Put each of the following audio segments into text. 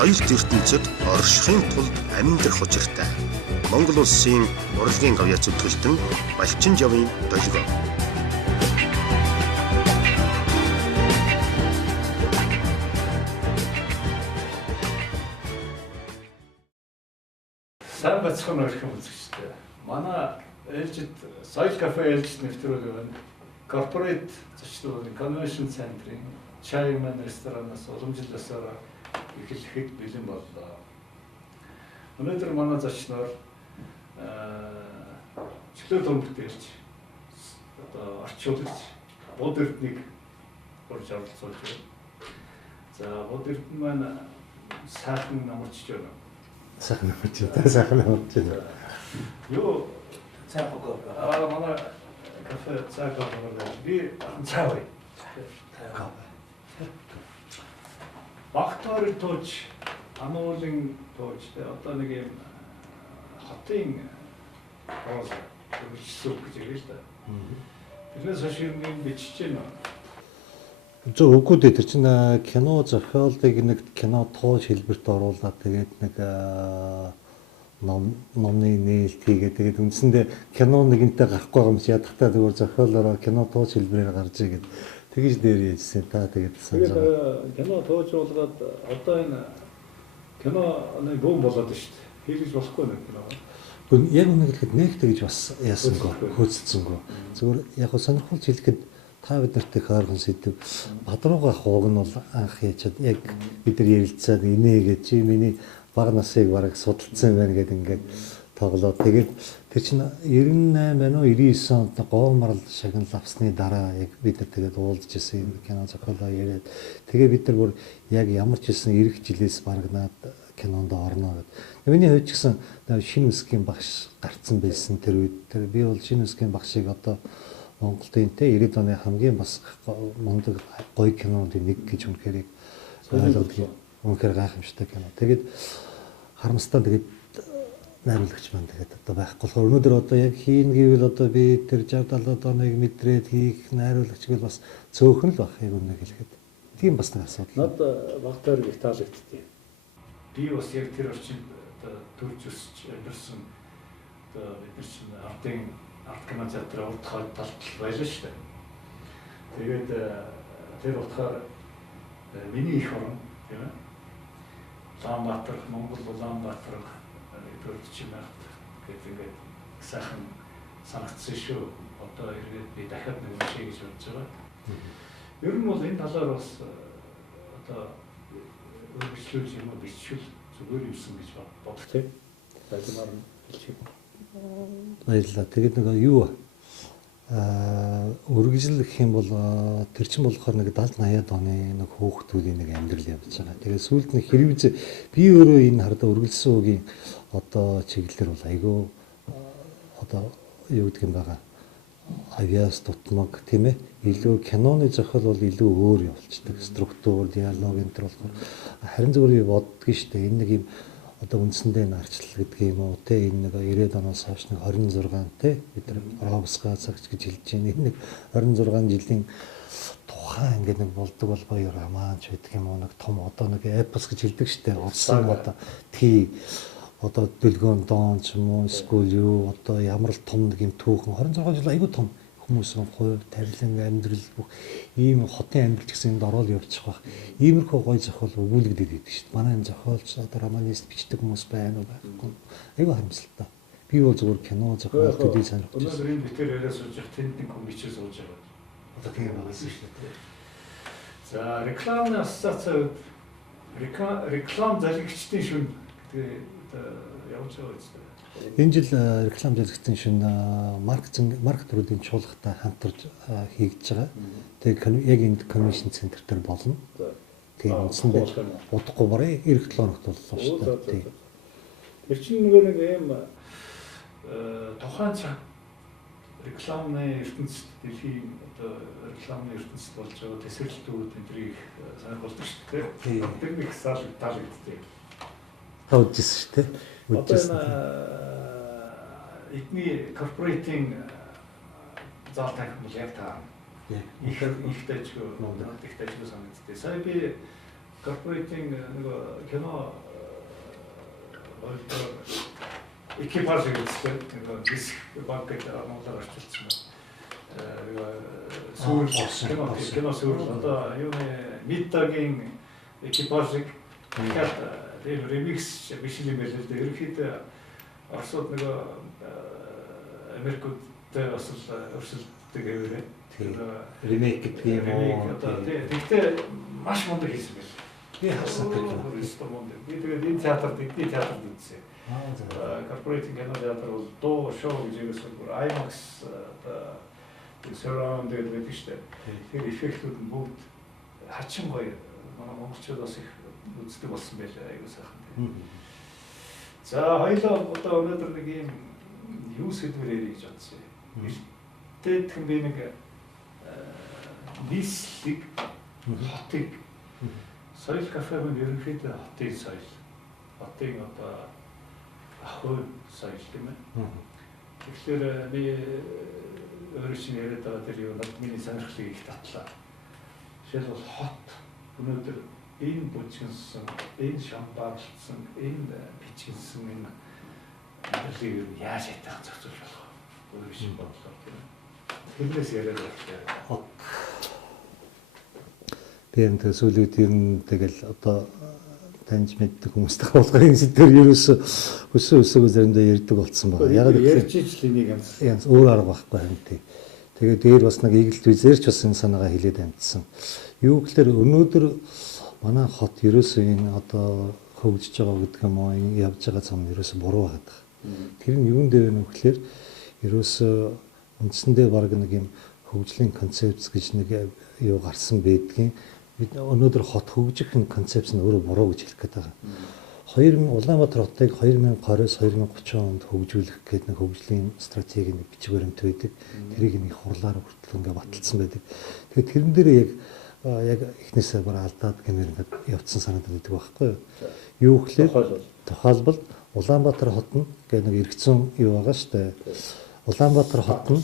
соёл ертөнцөд оршихын тулд амьдрах учиртай. Монгол улсын урлагийн гавьяа зөвтгөлтөн Балчин жавын долгио. Сайн бацхан өрхөн үзэгчтэй. Манай ээлжид соёл кафе ээлжид нэвтрүүлэг корпорат зочлуулын конвеншн центрийн чай маань ресторанаас уламжлалсаар эхлэхэд бэлэн боллоо. Өнөөдөр манай зочноор чөлөө том бүтээлч одоо орчуулагч Бод Эрдэнэийг урьж оролцуулж байна. За Бод Эрдэнэ маань сайхан намарч байна. Сайхан намарч байна. Юу цай хогоо. манай кафе цай хогоо би цай бай. Багтаар тууч амуулын тууч одоо нэг юм хотын хоол зөвлөсөн гэж хэлээ л да. Тэрнээс хойш юм бичиж байна. Зөв үгүй дээ, тэр чинь кино зохиолыг нэг кино тууч хэлбэрт оруулаад тэгээд нэг номны нээлт хийгээд тэгээд үндсэндээ кино нэгэнтэй гарахгүй юм чи ядахтаа зүгээр зохиолороо кино тууч хэлбэрээр гарч игээд тэгж дээр яжсэн та тэгээд санаж байгаа. Кино туужруулаад одоо энэ киноны бөм болоод шүү дээ. Хийлгэж болохгүй нэг кино. Яг үнэ хэлэхэд нэг тэгж бас яасангүй хөөцсөнгөө. Зүгээр яг сонирхолж хэлэхэд та бид нарт их ойрхон сэдв Бадрууга хууг нь бол анх яачаад яг бид нар ярилцаад инээгээд чи миний бага насыг бараг судалсан байна гэдэг ингээд тоглоод тэгээд тэр чинь 98 байна уу 99 онд гоомрал шагнал авсны дараа яг бид нар тэгээд уулзж ирсэн юм кино зохиолоо яриад тэгээ бид нар бүр яг ямар ч хэлсэн эх жилээс бараг наад кинонд орно гэдэг. Миний хувьд ч гэсэн шинэ үсгийн багш гарцсан байсан тэр үед тэр би бол шинэ үсгийн багшийг одоо Монголын 90-ад оны хамгийн бас мундаг гоё кинонуудын нэг гэж үнэхээр ойлгодог. Үнэхээр гайхамшигтай кино. Тэгээд харамстай тэгээд найруулагч маань тэгээд одоо байхгүй болохоор өнөөдөр одоо яг хийн гэвэл одоо би тэр 60-70 оныг мэдрээд хийх найруулагч гэвэл бас цөөхөн л байх яг үнэ хэлэхэд. Тийм бас нэг асуудал. Над багтаар их таалагдтыг. Би бас яг тэр орчинд одоо төрж өсч амьдсан одоо бид нар чинь артын арт кино театрын урд талд байлаа шүү дээ. Тэгээд тэр утгаар миний их орон тийм ээ. Улаанбаатар, Монгол Улаанбаатар төрөлч юм аа гэдэг ингээд сайхан санагдсан шүү. Одоо эргээд би дахиад нэг уншия гэж бодож байгаа. Ер нь бол энэ талаар бас одоо өргөжлүүлж юм уу бичвэл зүгээр юмсан гэж бодох тийм. Баярлалаа хэлчих. Баярлалаа. Тэгээд нэг юу өргөжл гэх юм бол тэр чинь болохоор нэг 70-80-ад оны нэг хөөхтүүдийн нэг амьдрал явж байгаа. Тэгээд сүүлд нэг хэрвээ би өөрөө энэ хардаа өргөлсөн үгийн одоо чиглэлээр бол айгүй одоо юу гэдэг юм байгаа. Авиас тутмаг тийм ээ. Илүү киноны зохиол бол илүү өөр явуулдаг. Структур, диалог энэ төр болохоор харин зүгээр би боддгийн шүү дээ. Энэ нэг юм одоо үндсэндээ энэ арчлал гэдэг юм уу те энэ нэг 90-ад оноос хойш нэг 26 те бид нар Робска цагч гэж хэлж байна. Энэ нэг 26 жилийн тухайн ингээд нэг болдог болбоо романч гэдэг юм уу нэг том одоо нэг эпос гэж хэлдэг штэ. Улсын одоо тий одоо дэлгөөн доон ч юм уу эсвэл юу одоо ямар л том нэг юм түүхэн 26 жил айгүй том хүмүүсийн хувь тарилан амьдрал бүх ийм хотын амьдрал гэсэн юмд ороод явчих байх. Иймэрхүү гоё зохиол өгүүлэгдээд идэв шүү дээ. Манай энэ зохиолч одоо романист бичдэг хүмүүс байна уу байхгүй. Айгүй харамсалтай. Би бол зүгээр кино зохиол төдий сонирхож байна. Өнөөдөр энэ битэр яриа сууж явах тэнд нэг хүн бичиж сууж байгаа. Одоо тийм байгаас шүү дээ. За рекламны ассоциацийн реклам залгигчдын шүн гэдэг явж байгаа үстэй. Энэ жил реклам залгигчдын шин маркетинг чуулгатай хамтарч хийгдэж байгаа. Тэгээ яг энэ конвеншн центр дээр болно. Тэгээ үндсэндээ удахгүй барыг эх 7 хоногт боллоо шүү дээ. Тэр чинь нэг юм тухайн цаг рекламны ертөнцид дэлхийн одоо рекламны ертөнцид болж байгаа тесрэлтүүд энтрийг сонирхолтой шүү дээ. Тэр нэг таалагддаг. Тавьжсэн шүү дээ. Одоо эдний корпоратийн зал танх бол яг та их тажгүй санагддаг. Сая би корпоративын нөгөө кино болдог экипаж гэдэг нөгөө диск банк гэдэг монголоор орчуулсан байна. Нөгөө кино сүрэл одоо юуны Митагийн экипажийг тэгээд ремикс биш юм байл л да. Ерөнхийдөө Оросууд нөгөө Америктэй бас л өрсөлддөг гэвэрээ. ремейк гэдэг юм уу? Тэгтээ маш мундаг хийсэн байл. Би харсан тийм. Би тэгээд энэ театрт үзсэн. Корпоратив кино театр бол дуу шоу гэж юусэн бүр IMAX surround гэдэг шүү дээ. Тэр эффектүүд нь бүгд хачин гоё. Манай монголчууд бас их үздэг болсон байлаа аюу сайхан. За хоёлоо одоо өнөөдөр нэг юм юу сэдвэр ярих гэж бодсон. Эртдээ би нэг нийслэг хотыг соёл кафегийн ерөнхийдөө хотын соёл. Хотын одоо ахуй соёл тийм ээ. Тэгэхээр би өөрөө чинь яриад байгаа тэр юу над миний сонирхлыг их татлаа. Жишээлбэл хот өнөөдөр энэ бүжгэнсэн, энэ шамбаарлсан, энэ бичгэнсэн энэ амьдралыг яаж ятах зохицуулж болох вэ? Өөрөө шиг бодлоо тийм ээ. Тэрнээс яриад байна. Би энэ сүүлийн юм тэгэл одоо таньж мэддэг хүмүүстэй болгоны сэдвэр ерөөсөө өсөө заримдаа ярьдаг болсон байна. Яг ярьж ижил энийг янз өөр арга байхгүй харин тий. Тэгээд дээр бас нэг игэл визэрч бас энэ санаагаа хэлээд амжсан. Юу гэхээр өнөөдөр манай хот ерөөсөө энэ одоо хөгжиж байгаа гэдэг юм уу энэ явж байгаа зам ерөөсөө буруу байгаа. Тэр нь юунд дээр вэ гэхээр ерөөсөө үндсэндээ баг нэг юм хөгжлийн концепц гэж нэг юу гарсан байдгийн бид өнөөдөр хот хөгжих концепц нь өөрөө буруу гэж хэлэх гээд байгаа. 2000 Улаанбаатар хотыг 2020-с 2030 онд хөгжүүлэх гэдэг нэг хөгжлийн стратеги нэг бичиг баримт байдаг. Тэрийг нэг хурлаар хүртэл ингээ баталсан байдаг. Тэгэхээр тэрэн дээр яг эхнээсээ бүр алдаад гэмээр ингээд явцсан санагдаад байдаг байхгүй юу? Юу гэхээр тохиолбол Улаанбаатар хот нь гэдэг нэг эргэцэн юу байгаа шүү дээ. Улаанбаатар хот нь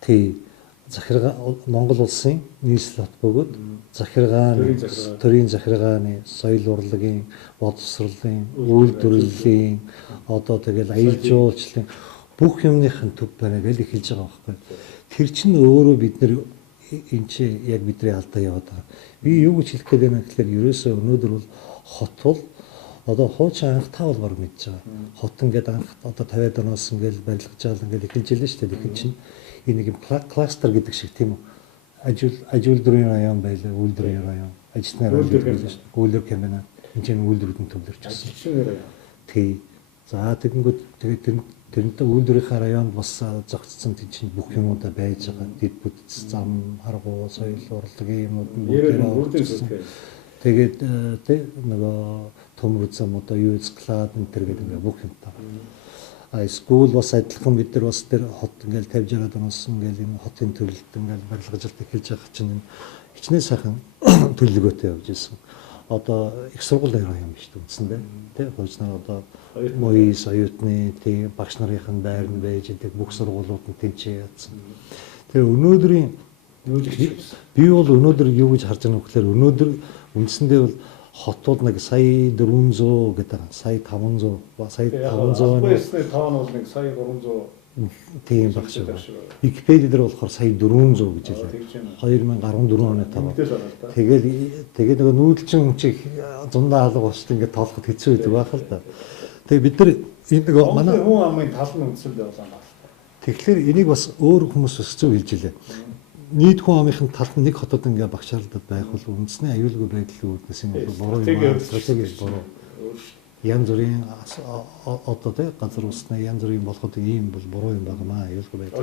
тий захиргаа Монгол улсын нийслэл хот бөгөөд захиргааны төрийн захиргааны соёл урлагийн боловсролын үйлдвэрлэлийн одоо тэгэл аялал жуулчлалын бүх юмныхын төв байна гэж хэлж байгаа байхгүй. Тэр чинь өөрөө бид нар энэ чи яг бидний алдаа яваад байгаа. Би юу гэж хэлэх гээд байна гэхээр ерөөсөө өнөөдөр бол хот бол одоо хуучин анх таа бол баг мэдж байгаа. Хот ингээд анх одоо 50-аад оноос ингээд барилгаж байгаа ингээд эхэлж байлаа шүү дээ. Тэгэхээр чинь энэ нэг кластер гэдэг шиг тийм үү? Ажилтны район байлаа, үйлдвэрийн район, ажилтны район гэдэг шүү дээ. Үйлдвэр комбинат, энэ чинь үйлдвэрүүдийн төвлөрч гэсэн. Ажилтны район. Тий. За тэгэнгүүт тэгээд тэрнтэй үйлдвэрийн районд бас зогцсон тийм чинь бүх юмудаа байж байгаа. Дэд бүтц зам, харгуу, соёл урлагийн юмуд нь бүгд тэгээд тий нөгөө төмөр зам одоо юу склад энэ төр гэдэг ингээ бүх юмтай. Скул бас адилхан бид нар бас тэр хот ингээл 50-60 оноос ингээл энэ хотын төлөлт ингээл барилгажилт эхэлж байгаа чинь хичнээн сайхан төлөвлөгөөтэй явж ирсэн. Одоо их сургуулийн район биш үндсэндээ тий хууч нар одоо моёс оюутны тий багш нарын байр нь байж идэг бүх сургуулиуд нь тэнцээ яатсан. Тэгээ өнөөдрийн би бол өнөөдөр юу гэж харж байгаа юм гэхээр өнөөдөр үндсэндээ бол хотууд нэг сая 400 гэдэг сая 500 сая 500 Байсны тоон бол нэг сая 300 тийм багш байна. Википедиа дээр болохоор сая 400 гэж хэлээ. 2014 оны тоо. Тэгээд нөгөө нүүдэлчин чиг зундаа алга болчихсон ингээд тоолоход хэцүү байдаг байх л да. Тэгээд бид нар энэ нөгөө манай хүн амын тал нь үндсэндээ болоо байна. Тэгэхээр энийг бас өөр хүмүүс өсцөө хэлж илээ. Нийт хүн амынхын талд нэг хотод ингээ багшаалдад байх бол үндэсний аюулгүй байдлын үүднээс юм бол буруу юм стратеги буруу. Янз бүрийн одоо тэ газар усны янз бүрийн болоход ийм бол буруу юм байна аюулгүй байдал.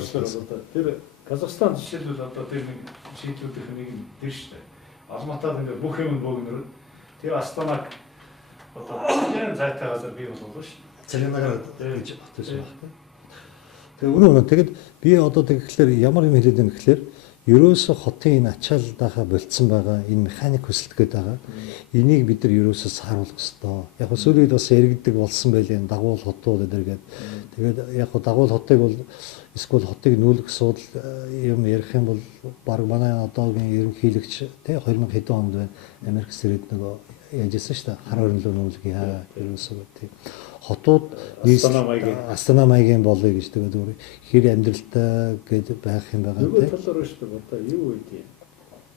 Тэр Казахстан жишээлбэл одоо тэр нэг шийдлүүдийн нэг нь тэр шүү дээ. Алматад ингээ бүх юм бөөгнөр тэр Астанаг одоо яг зайтай газар бий болгоо шүү. Цалинагаар гэж батсан байна. Тэгээ үнэн тэгэд би одоо тэгэхээр ямар юм хэлээд байна гэхээр ерөөсө хотын энэ ачааллаахаа болцсон байгаа энэ механик хөсөлт гээд байгаа. Энийг бид нар ерөөсө сааруулах ёстой. Яг нь сүүлийн үед бас яригддаг болсон байлээ дагуул хотууд эдэргээд. Тэгээд яг нь дагуул хотыг бол эсвэл хотыг нүүлгэх асуудал юм ярих юм бол баг манай одоогийн ерөнхийлөгч тий 2000 хэдэн онд байна. Америкс ирээд нөгөө яжсэн шүү дээ. Хар хоринлоо нүүлгийа ерөөсөө тийм хотууд Астана маягийн болъё гэж тэгээд өөр хэр амьдралтай гэж байх юм байгаа нөгөө тийм. талаар шүү дээ. Одоо юу вэ?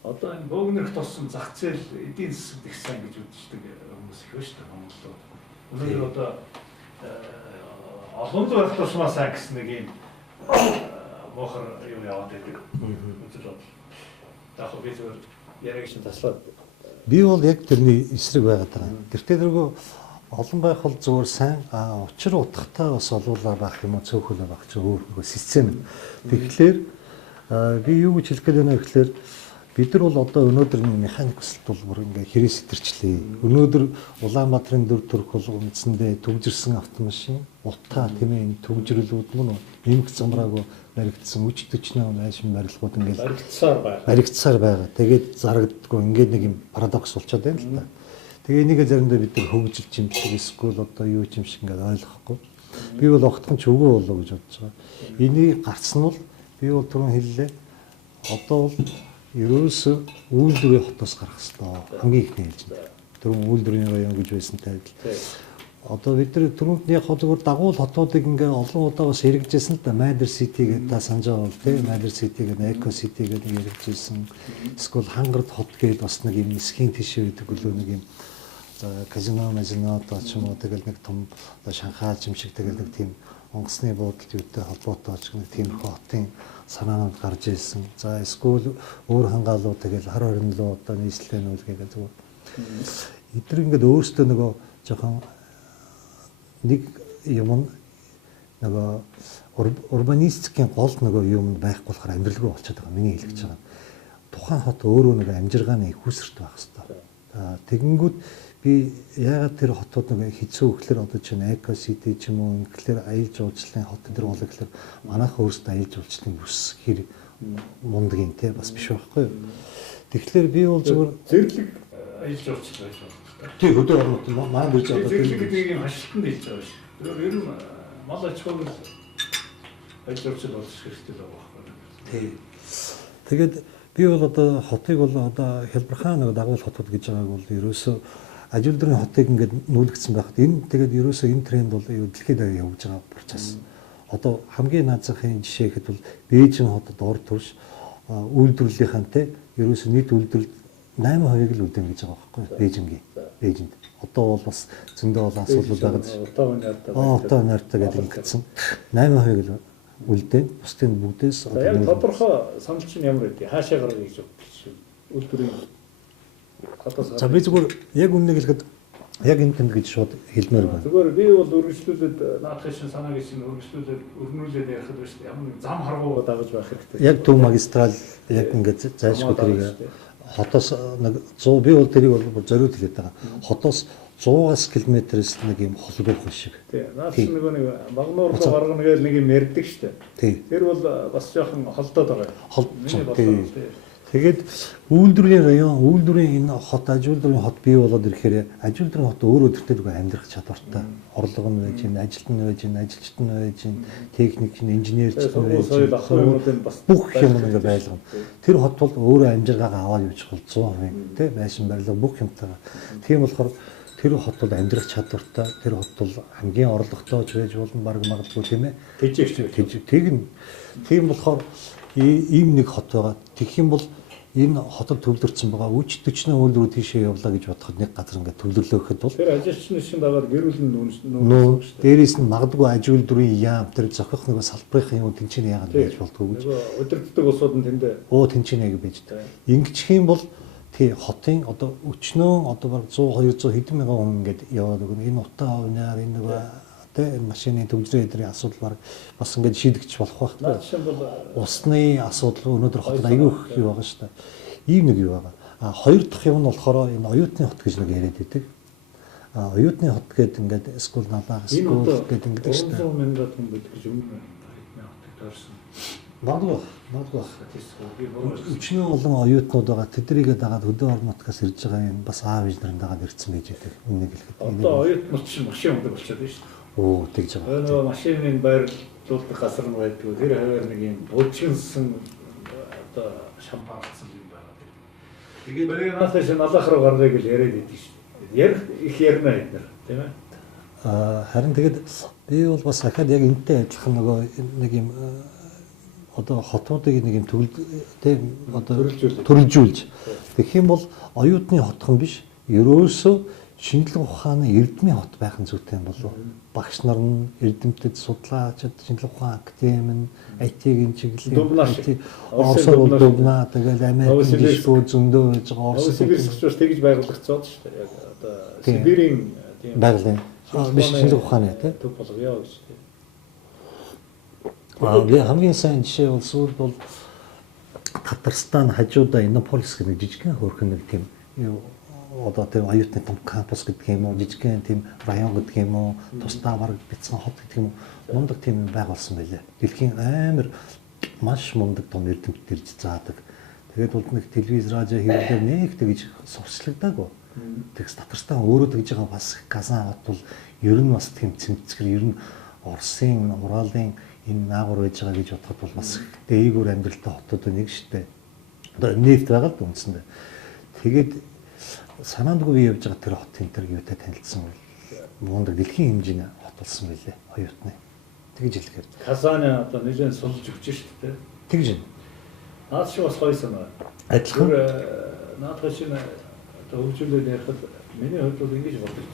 Одоо энэ богинорт тоссон зах зээл эдийн засагт их сайн гэж үздэг хүмүүс их байна шүү дээ Монголд. Өнөөдөр одоо олон зүйл байх тусмаа сайн гэсэн нэг юм мохор юу яваад байдаг. Үзэл бодол. Яг би зөв яриг шин таслаад Би бол яг тэрний эсрэг байгаад байгаа. Тэртээ тэргөө олон байх бол зүгээр сайн учир утгатай бас олуулаа байх юм уу цөөхөлөө байх ч өөр нэг систем. Тэгэхээр би юу гэж хэлэх гээд байна вэ гэхээр бид нар бол одоо өнөөдөр механик өсөлт бол бүр ингээ хэрэг сэтэрчлээ. Өнөөдөр Улаанбаатарын 4 төрх бол үндсэндээ төгжирсэн автомашин, утаа тийм ээ энэ төгжрөлүүд мөн нэмэх замраагүй баригдсан үжигдчихнэ байшин барилгууд ингээл баригдсаар байгаа. Тэгээд зарагддаггүй ингээд нэг юм парадокс болчиход байна л та. Тэгээ энийг заримдаа бид нар хөгжилж юм шиг эсвэл одоо юу юм шиг ингээд ойлгохгүй. Би бол огтхон ч өгөө болоо гэж бодож байгаа. Энийг гарцсан нь бол би бол түрүүн хэллээ. Одоо бол ерөөсөө үйлдвэрийн хотоос гарах хэрэгтэй. Хамгийн ихний хэлж байна. Түрүүн үйлдвэрийн район гэж байсантай адил. Одоо бид нар түрүүнд яг зүгээр дагуул хотуудыг ингээ олон удаа бас хэрэгжижсэн л да. Майдер Сити гэдэг та санаж байгаа бол тийм Майдер Сити гэдэг Эко Сити гэдэг хэрэгжижсэн. Эсвэл Хангард хот гэдэг бас нэг юм эсхийн тишээ гэдэг үлээ нэг юм казино одоо ч юм уу тэгэл нэг том одоо Шанхай юм шиг тэгэл нэг тийм онгоцны буудалд юутай холбоотой ч нэг тиймэрхүү хотын санаанууд гарч ирсэн. За эсвэл өөр хангаалууд тэгэл хар хоринлоо одоо нийслэлэн үлгээгээ зүгээр. Эдгээр ингээд өөрсдөө нөгөө жоохон нэг юм нөгөө урбанистикийн гол нөгөө юм байхгүй болохоор амьдралгүй болчиход байгаа. Миний хэлж байгаа. Тухайн хот өөрөө нэг амжиргааны их үсэрт байх хэрэгтэй. Тэгэнгүүт би яагаад тэр хотууд нэг хэцүү гэхэлэр одоо чинь Эко Сити ч юм уу ингээр аялал жуулчлалын хот төр болоо гэхэлэр манайх өөрсдөө аялал жуулчлалын бүс хэр мундгийн те бас биш байхгүй юу. Тэгэхээр би бол зүгээр зэрлэг аялал жуулчлал байж байна. Тий хөдөө орнууд маань бич одоо зэрлэг гэдэг юм хашилтанд хийж байгаа шүү. Ер нь мал аж ахуйн аялал жуулчлал болох хэрэгтэй байгаа байхгүй. Тий. Тэгээд би бол одоо хотыг бол одоо Хялбархаа нэг дагуул хотууд гэж байгааг бол ерөөсөө ажил дөрвийн хотыг ингээд нүүлгдсэн байхад энэ тэгээд ерөөсөө энэ тренд бол дэлхийд явж байгаа процесс. Одоо хамгийн наазахын жишээ гэхэд бол Бээжин хотод ор турш үйлдвэрлэлийнхэнтэй ерөөсөө нийт үйлдвэрлэл 8% л үлдээн гэж байгаа байхгүй Бээжингийн. Бээжинд. Одоо бол бас зөндөө олон асуудал байгаа. Одоо нартаа гэдэг ингэсэн 8% л үлдээн. Бусдын бүгдээс одоо яг тодорхой санал чинь ямар байдгийг хаашаа гаргая гэж бодчих. Үйлдвэрийн За би зүгээр яг үннийг хэлэхэд яг энэ тэнд гэж шууд хэлмээр байна. Зүгээр би бол үргэлжлүүлээд наадах шин санааг шин үргэлжлүүлээд өрнүүлээд ярихад байна шүү дээ. Ямар нэг зам харгуу дагаж байх хэрэгтэй. Яг төв магистрал яг ингээд зайлшгүй тэрийг хотоос нэг 100 би бол тэрийг бол зориуд хэлээд байгаа. Хотоос 100-аас км-с нэг юм холбоохон шиг. Тий. Наад чинь нэг магнуур руу гаргана гэж нэг юм ярьдаг шүү дээ. Тэр бол бас жоохон холдоод байгаа. Тэгээд үйлдвэрийн район, үйлдвэрийн энэ хот, аж үйлдвэрийн хот бий болоод ирэхээр аж үйлдвэрийн хот өөрөө тэртээ амьдрах чадвартай. Орлого нь байж, ажилт нь байж, ажилчид нь байж, техник нь, инженерч нь байж, бүх юм ингээ байлгана. Тэр хот бол өөрөө амжиргаагаа аваад явчих бол 100% тий байшин барилга бүх юмтайгаа. Тийм болохоор тэр хот бол амьдрах чадвартай, тэр хот бол хамгийн орлоготой ч байж болно, баг магадгүй тийм ээ. Тийм болохоор ийм нэг хот байгаа. Тэгэх юм бол энэ хотод төвлөрсөн байгаа үжигдэгчнээ үйлдвэрүүд тийшээ явлаа гэж бодоход нэг газар ингээд төвлөрлөөхэд бол тэр ажилчны шин дагаад гэр бүлийн нүүн дээрээс нь магадгүй аж үйлдвэрийн яам тэр зохих нэг салбарын юм тэнцэн яагаад байж болдгоо гэж өдөртдөг улсууд нь тэндээ тэнцэн яг байж таа. Ингэчих юм бол тий хотын одоо өчнөө одоо баг 100 200 хэдэн мянган хүн ингээд яваад өгнө. Энэ утаа хувнаар энэ нэг энэ машины төвжрээ эдрийн асуудал бас ингээд шийдэгч болох байх та. Усны асуудал өнөөдөр хотод аягүй их юу байгаа шүү дээ. Ийм нэг юу байгаа. Хоёр дахь юм нь болохоор энэ оюутны хот гэж нэг яриад байдаг. Оюутны хот гэдэг ингээд скул налаа скул гэдэг ингээд шүү дээ. 100 мянган хүн байдаг гэж өмнө хотод таарсан. Магадгүй. Өчнөө олон оюутнууд байгаа. Тэдрийгээ дагаад хөдөө орон нутгаас ирж байгаа юм бас аав ээж нарын дагаад ирсэн байж байдаг. Энийг хэлэхэд. Одоо оюутнууд чинь машин ундаг болчиход байна шүү дээ. Тэгж байгаа. Нөгөө машиныг байрлуулах газар нь байдгүй. Тэр хавар нэг юм бужигнсан одоо шампанцсан юм байна. Тэгээд нааташ налах руу гаргая гэж яриад идэв шүү. ярих их ярина эднэр тийм ээ. Харин тэгээд би бол бас дахиад яг энэтэй адилхан нөгөө нэг юм одоо хотуудыг нэг юм төрөлжүүлж тэгэх юм бол оюутны хотхон биш ерөөсөө шинжилгээ ухааны эрдмийн хот байх нь зүйтэй юм болов. Багш нар нь эрдэмтэд судлаачид шинжилгээ ухаан академи нь IT-ийн чиглэлийн Оросоор дубна тэгээд Америкийн гişгүү зөндөө байж байгаа Орос Сибирскч тэгж байгуулагдсан шүү дээ. Яг одоо Сибирийн тийм байгалийн биш шинжилгээ ухааны тий төв болгоё гэж тийм. Би хамгийн сайн жишээ бол сүүлд бол Татарстан хажуудаа Иннополис гэх нэг жижигхэн хөөрхөн нэг тийм одоо тийм оюутны том кампус гэдэг юм уу жижигхэн тийм район гэдэг юм уу тусдаа бараг бяцхан хот гэдэг юм уу мундаг тийм байгуулсан байлээ. Дэлхийн амар маш мундаг том эрдэмтэд ирж заадаг. Тэгээд бол нэг телевиз радио хийлгээр нэг тэгж сурчлагдаагүй. Тэгс Татарстан өөрөө тэгж байгаа бас Казан хот бол ер нь бас тийм цэмцгэр ер нь Оросын Уралын энэ наагур байж байгаа гэж бодоход бол бас дээгүүр амьдралтай хотууд нэг шттэ. Одоо нефт байгаа л үндсэндээ. Тэгээд санаандгүй би явж байгаа тэр хотын тэр юутай танилцсан бол мундаг дэлхийн хэмжээний хот болсон байлээ оюутны. Тэгж хэлэхээр. Казаны одоо нэлээд сулж өгч шүү дээ. Тэгж юм. Наад шиг бас гоё санаа. Адилхан. Наадах чинь одоо хөгжүүлээд ярихад миний хувьд бол ингэж бодож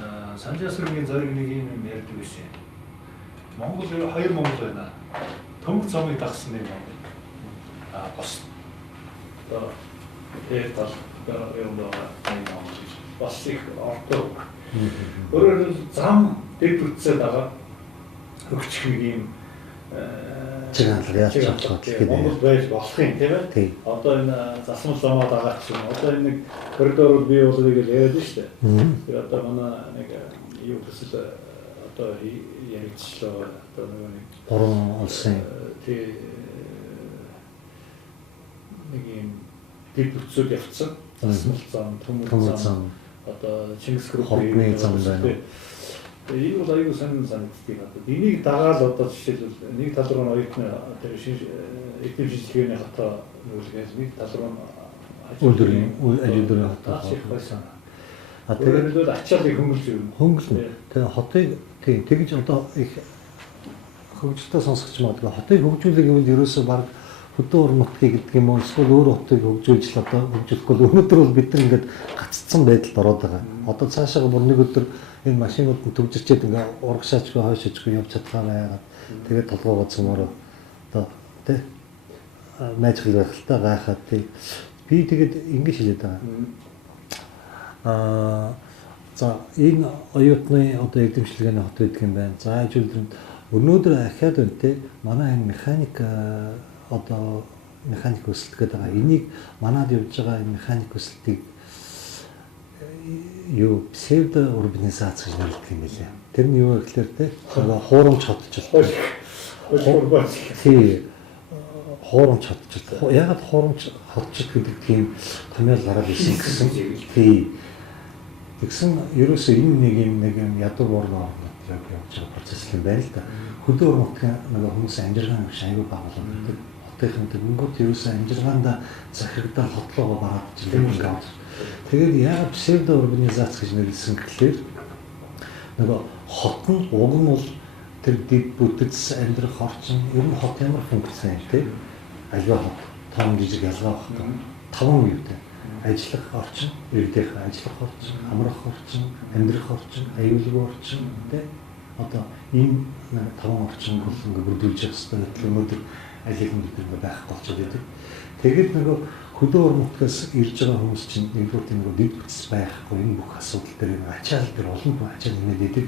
байна. Санжаасрын зориг нэг юм ярьдаг байсан. Монгол хоёр Монгол байна. Төмөг цомыг дагсан нэг Монгол. Бос. Тэгээд тал юм байгаа нэг Монгол. Бас их ордог. Өөрөөр зам дэд бүтцээ дагаа хөгжих нэг юм чиглэл яаж чадах вэ? Монгол байж болох юм тийм ээ. Одоо энэ засмал замаа дагаад чинь одоо энэ нэг коридор бий болгоё гэж яриад шүү дээ. Тэр одоо манай нэг юу гэсэн одоо яригдчихлоо одоо нэг орон улсын тий нэг юм дэд бүтцүүд явцсан. Засмал зам, төмөг зам одоо Чингис хордны зам байна. Энэ бол аюул санагддаг. Энийг дагаал одоо жишээлбэл нэг тал руу оюутны тэр эдгээр жижигхэн хата нүүлгээс нэг тал руу ажил хата. Тэгээд ачаалыг хөнгөлж Тэгээ хотыг тэгж одоо их хөгжилтэй сонсогч магадгүй хотыг хөгжүүлэх юм бол ерөөсөө баг хөдөө орон нутгийг гэдэг юм уу эсвэл өөр хотыг хөгжүүлж л одоо хөгжүүлэхгүй бол өнөөдөр бол бид нар ингээд гаццсан байдалд ороод байгаа. Одоо цаашаа бүр нэг өдөр энэ машинууд нь төгжирчээд ингээ урагшаачгүй хойшоочгүй явж чадгаа байгаад тэгээд толгоогоо цөмөрөө одоо тий мэжгэл байхaltaа гайхаад тий би тэгээд ингэж хэлээд байгаа. За энэ оюутны одоо эзэмшлэгээний хот гэдэг юм байна. За ажиулдрын өнөөдөр ахаад үнтэй манай энэ механик одоо механик өсөлтгээд байгаа. Энийг манад явж байгаа энэ механик өсөлтийг юу псевдо урбанизац гэж нэрлэдэг юм билээ. Тэр нь юу гэхээр те хуурамч хотчлол. Тий. Хуурамч хотчлол. Ягаад хуурамч хотчлол гэдэг тийм томьёол гараад ирсэн гэсэн. Тий. Тэгсэн ерөөсөө энэ нэг юм ядуу борно яг явж байгаа процесс юм байна л да. Хөдөө орон нутгийн нэг хүмүүс амжиргаан биш аюул байгуулдаг. Хотынхын тэнгууд ерөөсөө амжиргаанда захирагдал хотлоогоо бараад ирдэг. Тэгээд яг псевдо урбанизац гэж нэрлсэн гэхлээр нөгөө хот нь уг нь бол тэр дэд бүтэц амьдрах орчин ер нь хот ямар функцтэй юм те альва хот том жижиг ялгаа багхгүй таван үетэй ажиллах орчин, ердийнх ажиллах орчин, амрах орчин, амьдрах орчин, аюулгүй орчин те одоо ийм таван орчин бол ингээ бүрдүүлж явах хэрэгтэй өнөөдөр аль хэдийн бид нар байхгүй болчиход байдаг. Тэгээд нөгөө хөдөө орон нутгаас ирж байгаа хүмүүс чинь нэгдүгээр тийм дэд бүтц байхгүй энэ бүх асуудал дээр ачаал дээр олон бүх ачаал нэмээд идэг.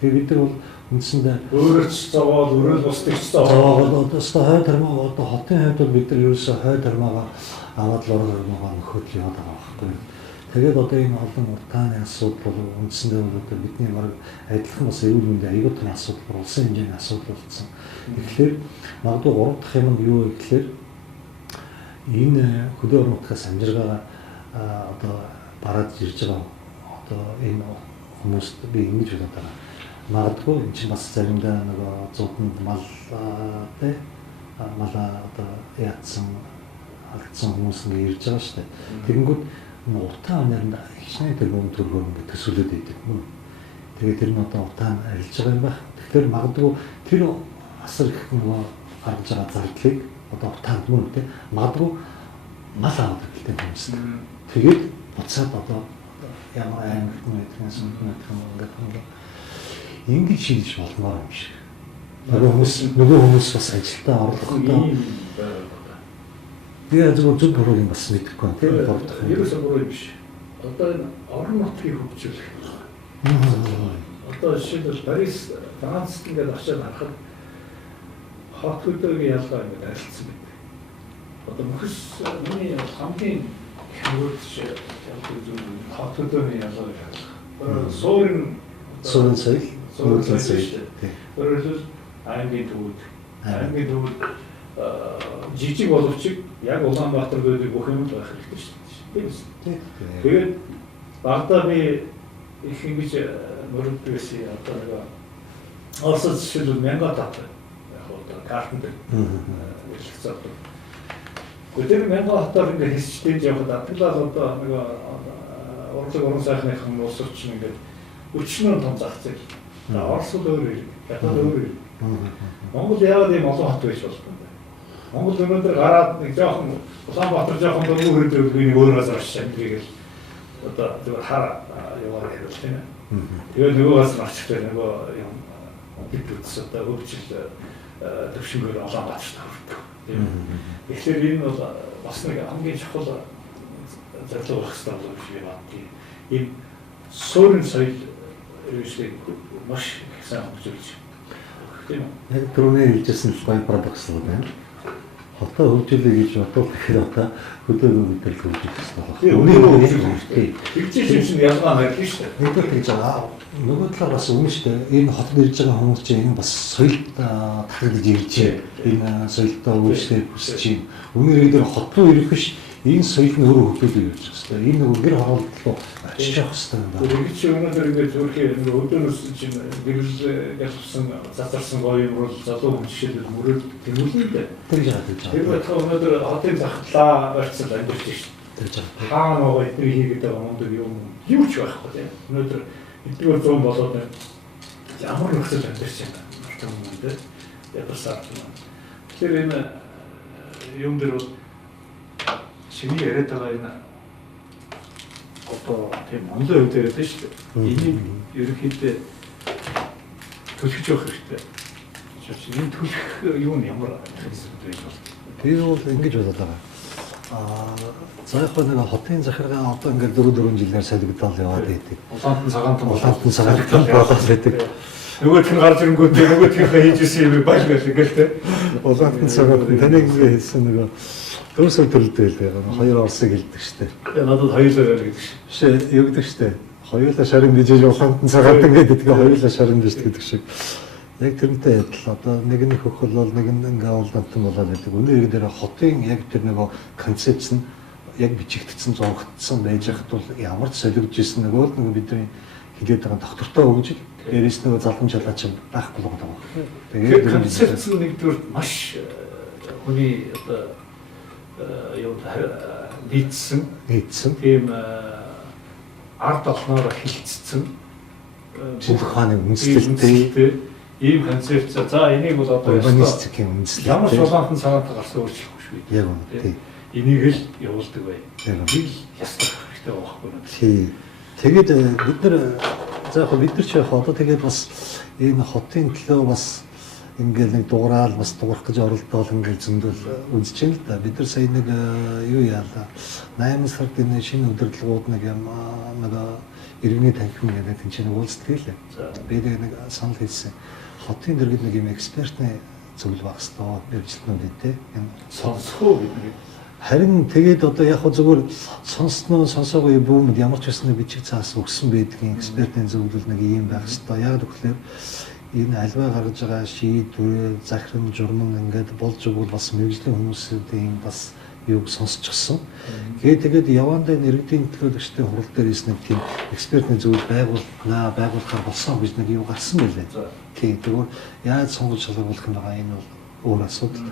Тэгээд бид нар бол үндсэндээ өөрөө ч зовоод өөрөө бусдыг ч зовоод одоо хойд хармаа одоо хотын хувьд бол бид нар ерөөсөө хойд хармаагаа аваад л орон хармаагаа нөхөд л яваад байгаа байхгүй. Тэгээд одоо энэ олон уртааны асуудал бол үндсэндээ бол одоо бидний баг адилхан бас эрүүл мэндийн аюул таны асуудал улсын хэмжээний асуудал болсон. Тэгэхээр магадгүй 3 дахь юм нь юу вэ гэхээр энэ хөдөө орон нутгаас амжиргаа одоо бараад ирж байгаа одоо энэ хүмүүст би ингэж бодоод байгаа. Магадгүй энэ чинь бас заримдаа нөгөө зууданд мал тэ малаа одоо яатсан алдсан хүмүүс ингэ ирж байгаа шүү дээ. Тэгэнгүүт энэ утаа нарийн хичнээн тэргүүн төргөөр ингээд төсөөлөд байдаг юм. Тэгээд тэр нь одоо утаа арилж байгаа юм байна. Тэгэхээр магадгүй тэр асар их нөгөө гаргаж байгаа зардлыг одоо утаанд мөн тэ магадгүй мал аваад ирэлтэй хүмүүс. Тэгээд буцаад одоо ямар аймагт нь байдгаас ингээд ингэж шийдэж болмоор юм шиг. Нөгөө хүмүүс бас ажилдаа орлоготой. Тэгээ зөв зөв буруу юм бас мэдэхгүй байна тийм дурдах. Ерөөсөө буруу биш. Одоо энэ орон нутгийг хөгжүүлэх. Одоо жишээлбэл Парис, Францд ингээд очиад харахад хот хөдөөгийн ялгаа ингээд арилцсан байдаг. Одоо мөхс миний хамгийн хөвөрч хот хөдөөний ялгааг харах. Суурин соёл. Өөрөөр аймгийн төвд жижиг боловч яг Улаанбаатар гэдэг бүх юм байх хэрэгтэй шүү дээ. Тэгээд багада би их ингэж мөрөдөөс одоо нэг орсод шилүү мянга тат яг одоо картанд хэлцээд. Гэхдээ мянга хатаар ингэ хэсчтэй явхад атлаа одоо нэг урлаг уран сайхны хүмүүс ч ингээд өчнөө том зах зээл. Оросд өөр юм. Хятад өөр юм. Монгол яагаад ийм олон хот байж болох юм бэ? Монгол өнөөдөр гараад нэг жоохон Улаанбаатар жоохон дөрөв хүрээд би нэг өөр газар очиж амжиг л одоо зөвхөн хар яваад ирвэл тийм ээ. Тэгээд нөгөө газар очихдээ нөгөө юм бид үтс одоо өвчл төвшингээр Улаанбаатарт хүрдэг. Тийм ээ. Тэгэхээр энэ бол бас нэг хамгийн чухал зорилго байх хэрэгтэй юм шиг байна. Ийм суурин соёл ерөөсөө маш сайн хөгжүүлж байна. Яг түрүүний хэлжсэн л гоё парадокс байна. Хотоо хөгжүүлээ гэж бодвол тэгэхээр одоо хөдөөний мэдээлэл хөгжүүлэх хэрэгтэй байна. Тэгж чинь ялгаа харагдана шүү дээ. Нэгдүгээр тэгж байгаа. Нөгөө талаар бас өмнө шүү дээ. Энэ хотод ирж байгаа хүмүүс чинь энэ бас соёлд татагдж ирж байна. Энэ соёлдоо үйлчлэх хүсэж байна. Үнээр дээр хот руу ирэх биш энэ соёл нь өөрөө хөгжүүлэх явж байгаа хэрэгтэй. Энэ нөгөө гэр хороолт руу очиж явах хэрэгтэй юм байна. Тэгж чинь өнөөдөр ингээд зөвхөн өдөөнөөс чинь гэрэл ялсан зазарсан гоё юм бол залуу хүн жишээлбэл мөрөд тэмүүлэн дээ. Тэгж байгаа. Тэр байтал өнөөдөр хотын захлаа барьцал амьдч шүү дээ. Хаана нөгөө эдний хийгээд байгаа мундаг юм ч байхгүй тийм. Өнөөдөр эдгээр 100 болоод ямар нөхцөл амьдарч байна. Мартан юм дээ. Ядарсаар байна. Тэгэхээр энэ юм дээр бол чиний яриад байгаа энэ одоо тийм онлайн үед яриад шүү дээ. Энийг ерөнхийдөө төлөвч явах хэрэгтэй. Энэ төлөх юу нь ямар байж бол. Би бол ингэж бодоод байгаа. За яг нэг хотын захиргаа одоо ингээд 4 жилээр солигдоод яваад байдаг. Улаантан цагаантан болоод байдаг. Нөгөөх нь гарч ирэнгүүт нөгөөхийнхээ хийжсэн юм баяр гэх те. Улаантан цагаантан таныг хэлсэн нөгөө Төрөсөө төрөлдөө л байгаа. Хоёр орсыг хэлдэг штэ. Надад хоёулаа гэдэг шиг. Биш юу гэдэг штэ. Хоёулаа шарын дижиж улаантан цагаантан гэдэг хоёулаа шарын диж гэдэг шиг. Яг тэрнтэй адил одоо нэг нь хөх бол нэг нь ингээ улаантан болоод байдаг. Өнөө дээр хотын яг тэр нөгөө концепц нь яг бичигдсэн зургагдсан байж хат бол ямар ч солигдож исэн нөгөө бидний хилээд байгаа доктортой өгж дээрээс нөгөө залгам чалаач байхгүй болоод байгаа. Тэгээд концепц нь нэгдүгээр маш хүний одоо юу нийцсэн тийм ард олноор хилцсэн бүх хааны үндэслэлтэй ийм концепц. За энийг бол одоо урбанистикийн үндэслэл ямар ч улаантан цагаантан гарсан өөрчлөхгүй шүү дээ. Яг үнэ. Энийг л явуулдаг бай. Энийг ястах хэрэгтэй байхгүй юу? Тий. Тэгээд бид нар за яг бид нар ч яг одоо тэгээд бас энэ хотын төлөө бас ингээл нэг дуурал бас дуурах гэж оролдоод ингээл зөндөл үзэж байна л да. Бид нар сая нэг юу яалаа. 8 сард энэ шинэ удирдлагууд нэг юм нэг иргэний танхим гэдэг тэнцэн уулздаг лээ. Би нэг санал хийсэн. Хотын дэргэд нэг юм экспертны зөвлөл баг хэвээр мэрэгчлэнүүдтэй энэ сонсхоо бидний. Харин тэгээд одоо яг зөвхөн сонсоогүй бүүмд ямар ч байсан бичиг цаас өгсөн байдгийн экспертийн зөвлөл нэг юм байх хэвээр. Яг тэгэхээр энэ альва гаргаж байгаа шийдвэр, захирам, журман ингээд болж өгвөл бас мэрэгжлийн хүмүүсийн бас юуг сонсчихсон. Тэгээд явандаа иргэдийн төлөөлөгчдийн хурал дээр ирсэн нэг тийм экспертийн зөвлөл байгуулахаар болсон гэж нэг юу гарсан байлээ. Тийм тэгвэл яаж сонгож шалгуулах юм байгаа энэ бол өөр асуудал.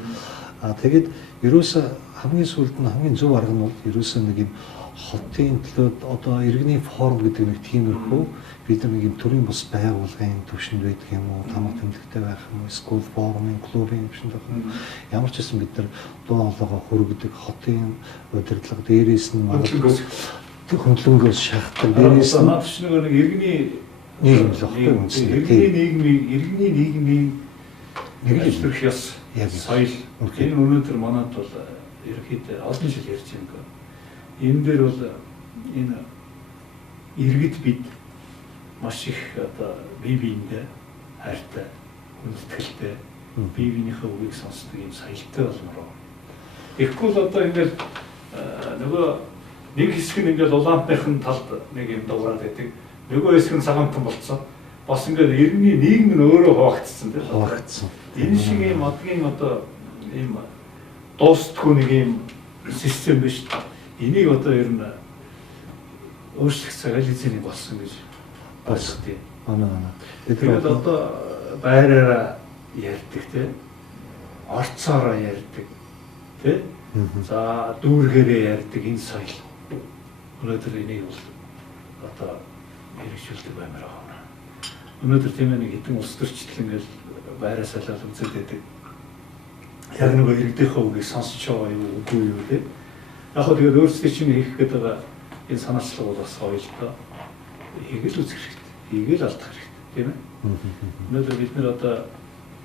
Тэгээд ерөөсө хамгийн сүүлд нь хамгийн зөв арга нь бол ерөөсө нэг юм хотын төлөө одоо иргэний форум гэдэг нэг тиймэрхүү бид нэг юм төрийн бус байгууллагын төвшөнд байдаг юм уу, тамга тэмдэгтэй байх юм уу, скул форумын, клубын төвшөнд байх юм. Ямар ч гэсэн бид нар дуу хоолойгоо хүргэдэг хотын удирдлага дээрээс нь хөндлөнгөөс шахдаг дээрээс нь наад чинь нэг иргэний нийгэм л баггүй үнэхээр иргэний нийгмийн нэг л төрх ёс соёл энэ өнөөдөр манайд бол ерөнхийдөө олон жил ярьж байгаа. Энэ дээр бол энэ иргэд бид маш их одоо бие биендээ хайртай, хүндэтгэлтэй, бие биенийхээ үгийг сонсдог юм соёлтой болмоор. Тэгэхгүй л одоо ингээд нөгөө нэг хэсэг нь ингээд улаантайхын талд нэг юм дуурайд байдаг. Нөгөө хэсэг нь цагаантан болцсон. Бас ингээд иргэний нийгэм нь өөрөө хуваагдсан тийм хуваагдсан. Энэ шиг юм одгийн одоо ийм дуустгүй нэг юм систем биш. Энийг одоо ер нь өөрчлөх цаг аль хэзээ болсон гэж бодсон. Тэгээд одоо байраараа ярьдаг тийм орцоороо ярьдаг тийм за дүүргээрээ ярьдаг энэ соёл өнөөдөр энийг бол одоо хэрэгжүүлдэг баймаар байна. Өнөөдөр тийм нэг хэдэн улс төрчлөл ингээл байраа салаад үзээд байдаг. Яг нэг иргэдийнхээ үгийг сонсч байгаа юу үгүй юу тийм. Яг хөө тэгээд өөрсдөө чинь хийх гээд байгаа энэ санаачлал бол бас гоё л доо. Хийгээл үзэх хэрэгтэй. Хийгээл алдах хэрэгтэй тийм ээ. Өнөөдөр бид нэр одоо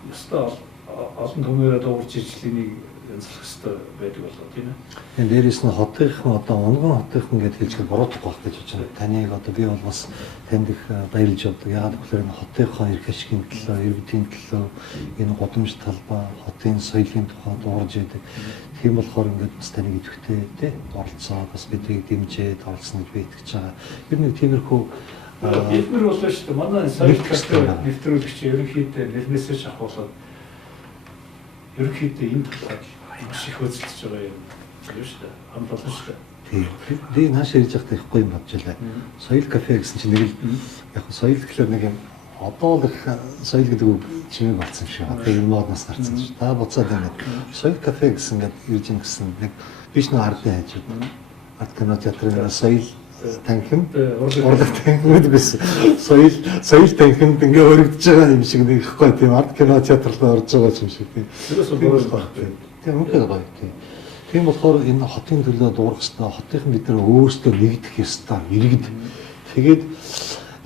ёстой олон түмээрээ дуурж ижлэнийг янзлах хэрэгтэй байдаг болоо тийм ээ. Тэгээд дээрээс нь хотынхан одоо унган хотынхан гэж хэлжгээ буруудах байх гэж байна. Таныг одоо би бол бас танд их баярлж явдаг. Яагаад гэвэл энэ хотынхоо эрх ашигын төлөө, иргэдийн төлөө энэ гудамж талбай, хотын соёлын тухай дуурж яадаг. Тийм болохоор ингээд бас таныг идэвхтэй тий оролцоод бас биднийг дэмжиж оролцсон гэж би итгэж байгаа. Бид нэг тиймэрхүү бид нар болоо шүү дээ. Манай соёл кафе нэвтрүүлэгч ерөнхийдөө нэрнээсээ шахуулаад ерөнхийдөө энэ талаар маш их хөдөлж байгаа юм шүү дээ. Хамтлаа шүү дээ. Тийм. Би нааш ярьж байхдаа ихгүй юм бодож байлаа. Соёл кафе гэсэн чинь нэг л яг соёл гэхэлэр нэг юм одоо л их соёл гэдэг үг чимээ болсон шиг байна. Тэгээ модноос гарсан шүү. Та буцаад ингээд соёл кафе гэсэн ингээд ирж ин гэсэн нэг биш нөө ардын хажууд. Арт кино театрын соёл танхим урлаг танхим гэдэг биш. Соёл танхимд ингээд өргөдөж байгаа юм шиг нэг ихгүй тийм арт кино театрт орж байгаа юм шиг тийм. Тэрээс бол тийм үнэхээр гоё тийм. Тийм болохоор энэ хотын төлөө дуурах хэрэгтэй. Хотынхан бид нар өөрсдөө нэгдэх ёстой. Иргэд тэгээд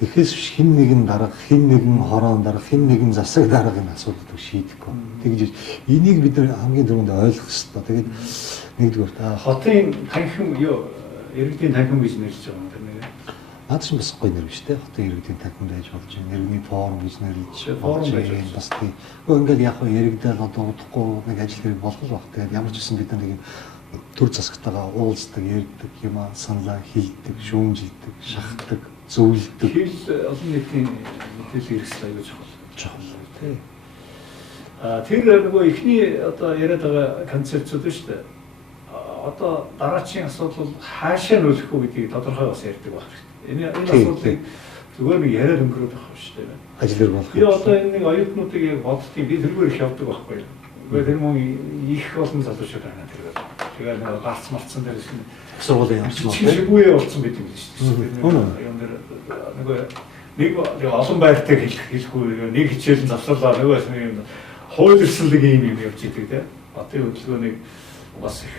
эхээс хин нэгэн дарга, хин нэгэн хороон дарга, хин нэгэн засаг дарга энэ асуудлыг шийдэхгүй. Тэгж энийг бид нар хамгийн түрүүнд ойлгох хэрэгтэй. Тэгээд нэгдүгээр хотын танхим юу иргэдийн танхим гэж нэрлэж байгаа юм тийм ээ. наад чинь бас гоё нэр биш те. Хотын иргэдийн танхим байж болж байна. Иргэний форум гэж нэрлэж форум байж бас тийм. Ингээд яг хөө иргэдэл одоо удахгүй нэг ажил хэрэг болох л баг. Тэгээд ямар ч гэсэн бид нар нэг юм төр засагтайгаа уулздаг, ярьдаг, юм саналаа хэлдэг, шүүмжилдэг, шахдаг, зөвлөдөг. Хэл олон нийтийн мэдээлэл хэрэгсэл аягүй чухал тий. Тэр нөгөө ихний одоо яриад байгаа концепцүүд шүү дээ. Одоо дараачийн асуудал хаашаа нөлөөх үү гэдгийг тодорхой бас ярьдаг байх хэрэгтэй. Энэ асуудлыг зүгээр нэг яриад өнгөрөөд байх шүү дээ. Ажил болох. Би одоо энэ нэг оюутнуудыг яг боддгийг би тэргээр их явдаг байхгүй юу. Гэхдээ тэр мөн их олон залуучууд байна тэргээр. Тэгээд нэг гарц марцсан дээр шиг сургуулийн орчмоор чигшгүй болсон гэдэг юм шүү дээ. Нэг олон байртай хэлэхгүй нэг хичээл завсарлаа нөгөөс нэг юм хууль эрсэлэг юм явж идэг тийм. Хотын хөдөлгөөнийг бас их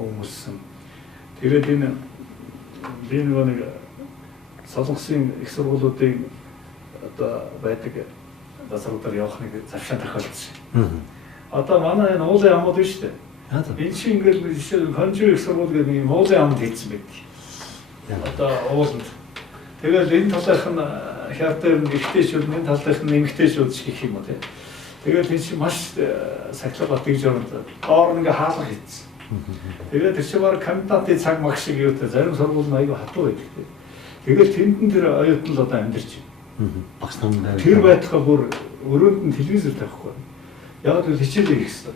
өмөрсөн. Тэгээд энэ би нэг солонгосын их сургуулиудын одоо байдаг засваруудаар явах нэг завшаа тохиолдсон. Одоо манай энэ уулын амууд биш үү? Энэ шиг ингээл жишээ конжир их сургууль гэдэг нэг уулын амд хийсэн байдаг. Одоо ууланд. Тэгээд энэ талынх нь хятад нэгтэйшүүд, энэ талынх нь эмгтэйшүүд шиг гэх юм уу тийм. Тэгээд энэ чинь маш сахилга батгиж оронд доор ингээ хаалга хийсэн. Тэгээд тэр чинь баг кандидатын цаг маг шиг юу те зарим сургууль нь аягүй хатуу байдаг тийм. Тэгээд тэндэн тэр оюутан л одоо амьдарч байна. Багш нар байна. Тэр байтугай бүр өрөөнд нь телевизээр тавихгүй. Яг л хичээлээ хийх хэрэгтэй.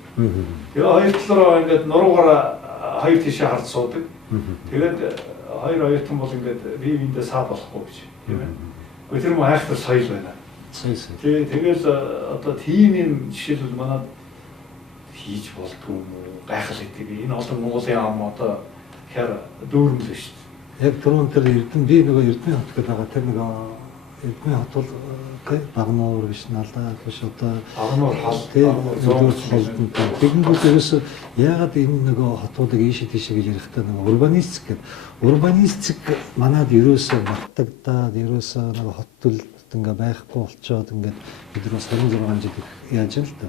Тэгээ хоёр талаараа ингээд нуруугаараа хоёр тишээ харж суудаг. Тэгээд хоёр оюутан бол ингээд бие биендээ саад болохгүй гэж тийм ээ. Гэхдээ тэр мөн айхтар соёл байна. Соёл. Тэгээд одоо тийм юм жишээлбэл манад хийж болдгүй юм уу гайхал гэдэг. Энэ олон Монголын ам одоо хэр дүүрмэл шүү дээ. Яг түрүүн тэр Эрдэнэ би нөгөө Эрдэнэ хот гэдэг байгаа тэр нөгөө Эрдэнэ хот бол Багнуур биш налаа биш одоо Агнуур хол холдон тэгэнгүүт ерөөсө яагаад энэ нөгөө хотуудыг ийшээ тийшээ гэж ярихдаа нөгөө урбанистик гэдэг урбанистик манад ерөөсө мартагдаад ерөөсө нөгөө хот төлөлд ингээ байхгүй болчоод ингээ бид нар 26 жил яаж юм л та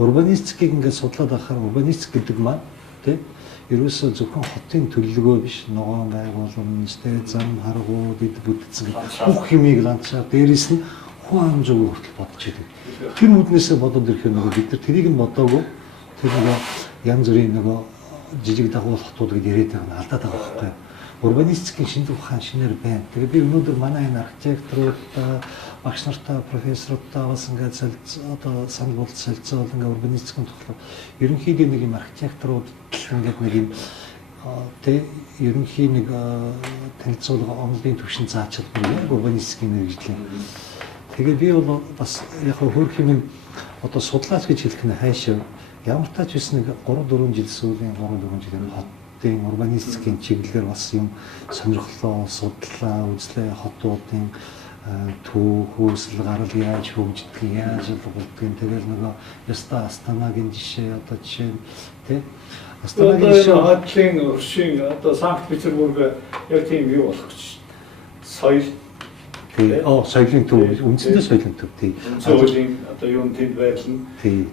урбанистикийг ингээ судлаад байхаар урбанистик гэдэг маань тий ерөөсөө зөвхөн хотын төлөвлөгөө биш ногоон байгууламж, зам харгуу, дэд бүтцэн бүх хэмийг ландшафт дээрээс нь хүн амжиг хүртэл бодож идэг. Тэр үүднээсээ бодоод ирэхээр нөгөө бид нар тэрийг нь бодоогүй тэр нөгөө янз бүрийн нөгөө жижиг дагуул хотууд гэж яриад байгаа нь алдаад байгаа байхгүй юу? Урбанистикийн шинжлэх ухаан шинээр байна. Тэгээд би өнөөдөр манай энэ архитекторуудаа, багш нартай, профессорудаа бас ингээд одоо санал бодлол солилцоол ингээд урбанистикийн тухай ерөнхийдөө нэг юм архитекторууд ингээд нэг юм тэ ерөнхий нэг танилцуулга онлын төвшин заачаад яг урбанистикийн мэргэжлийн. Тэгээд би бол бас яг хөрх юм одоо судлаач гэж хэлэх нь хайшаа ямар тач биш нэг 3-4 жил сүүлийн 3-4 жилийн хотын урбанистикийн чиглэлээр бас юм сонирхлоо судлаа үзлээ хотуудын төв хөөсөл гарал яаж хөгждөг яаж болдгийг тэгэл нөгөө яста Астанагийн жишээ одоо жишээ тий Астанагийн жишээ хотлын өршийн одоо Санкт-Петербург яг тийм юу болох гэж соёл соёлын төв үндсэндээ соёлын төв тий соёлын одоо юу тэнд байдал нь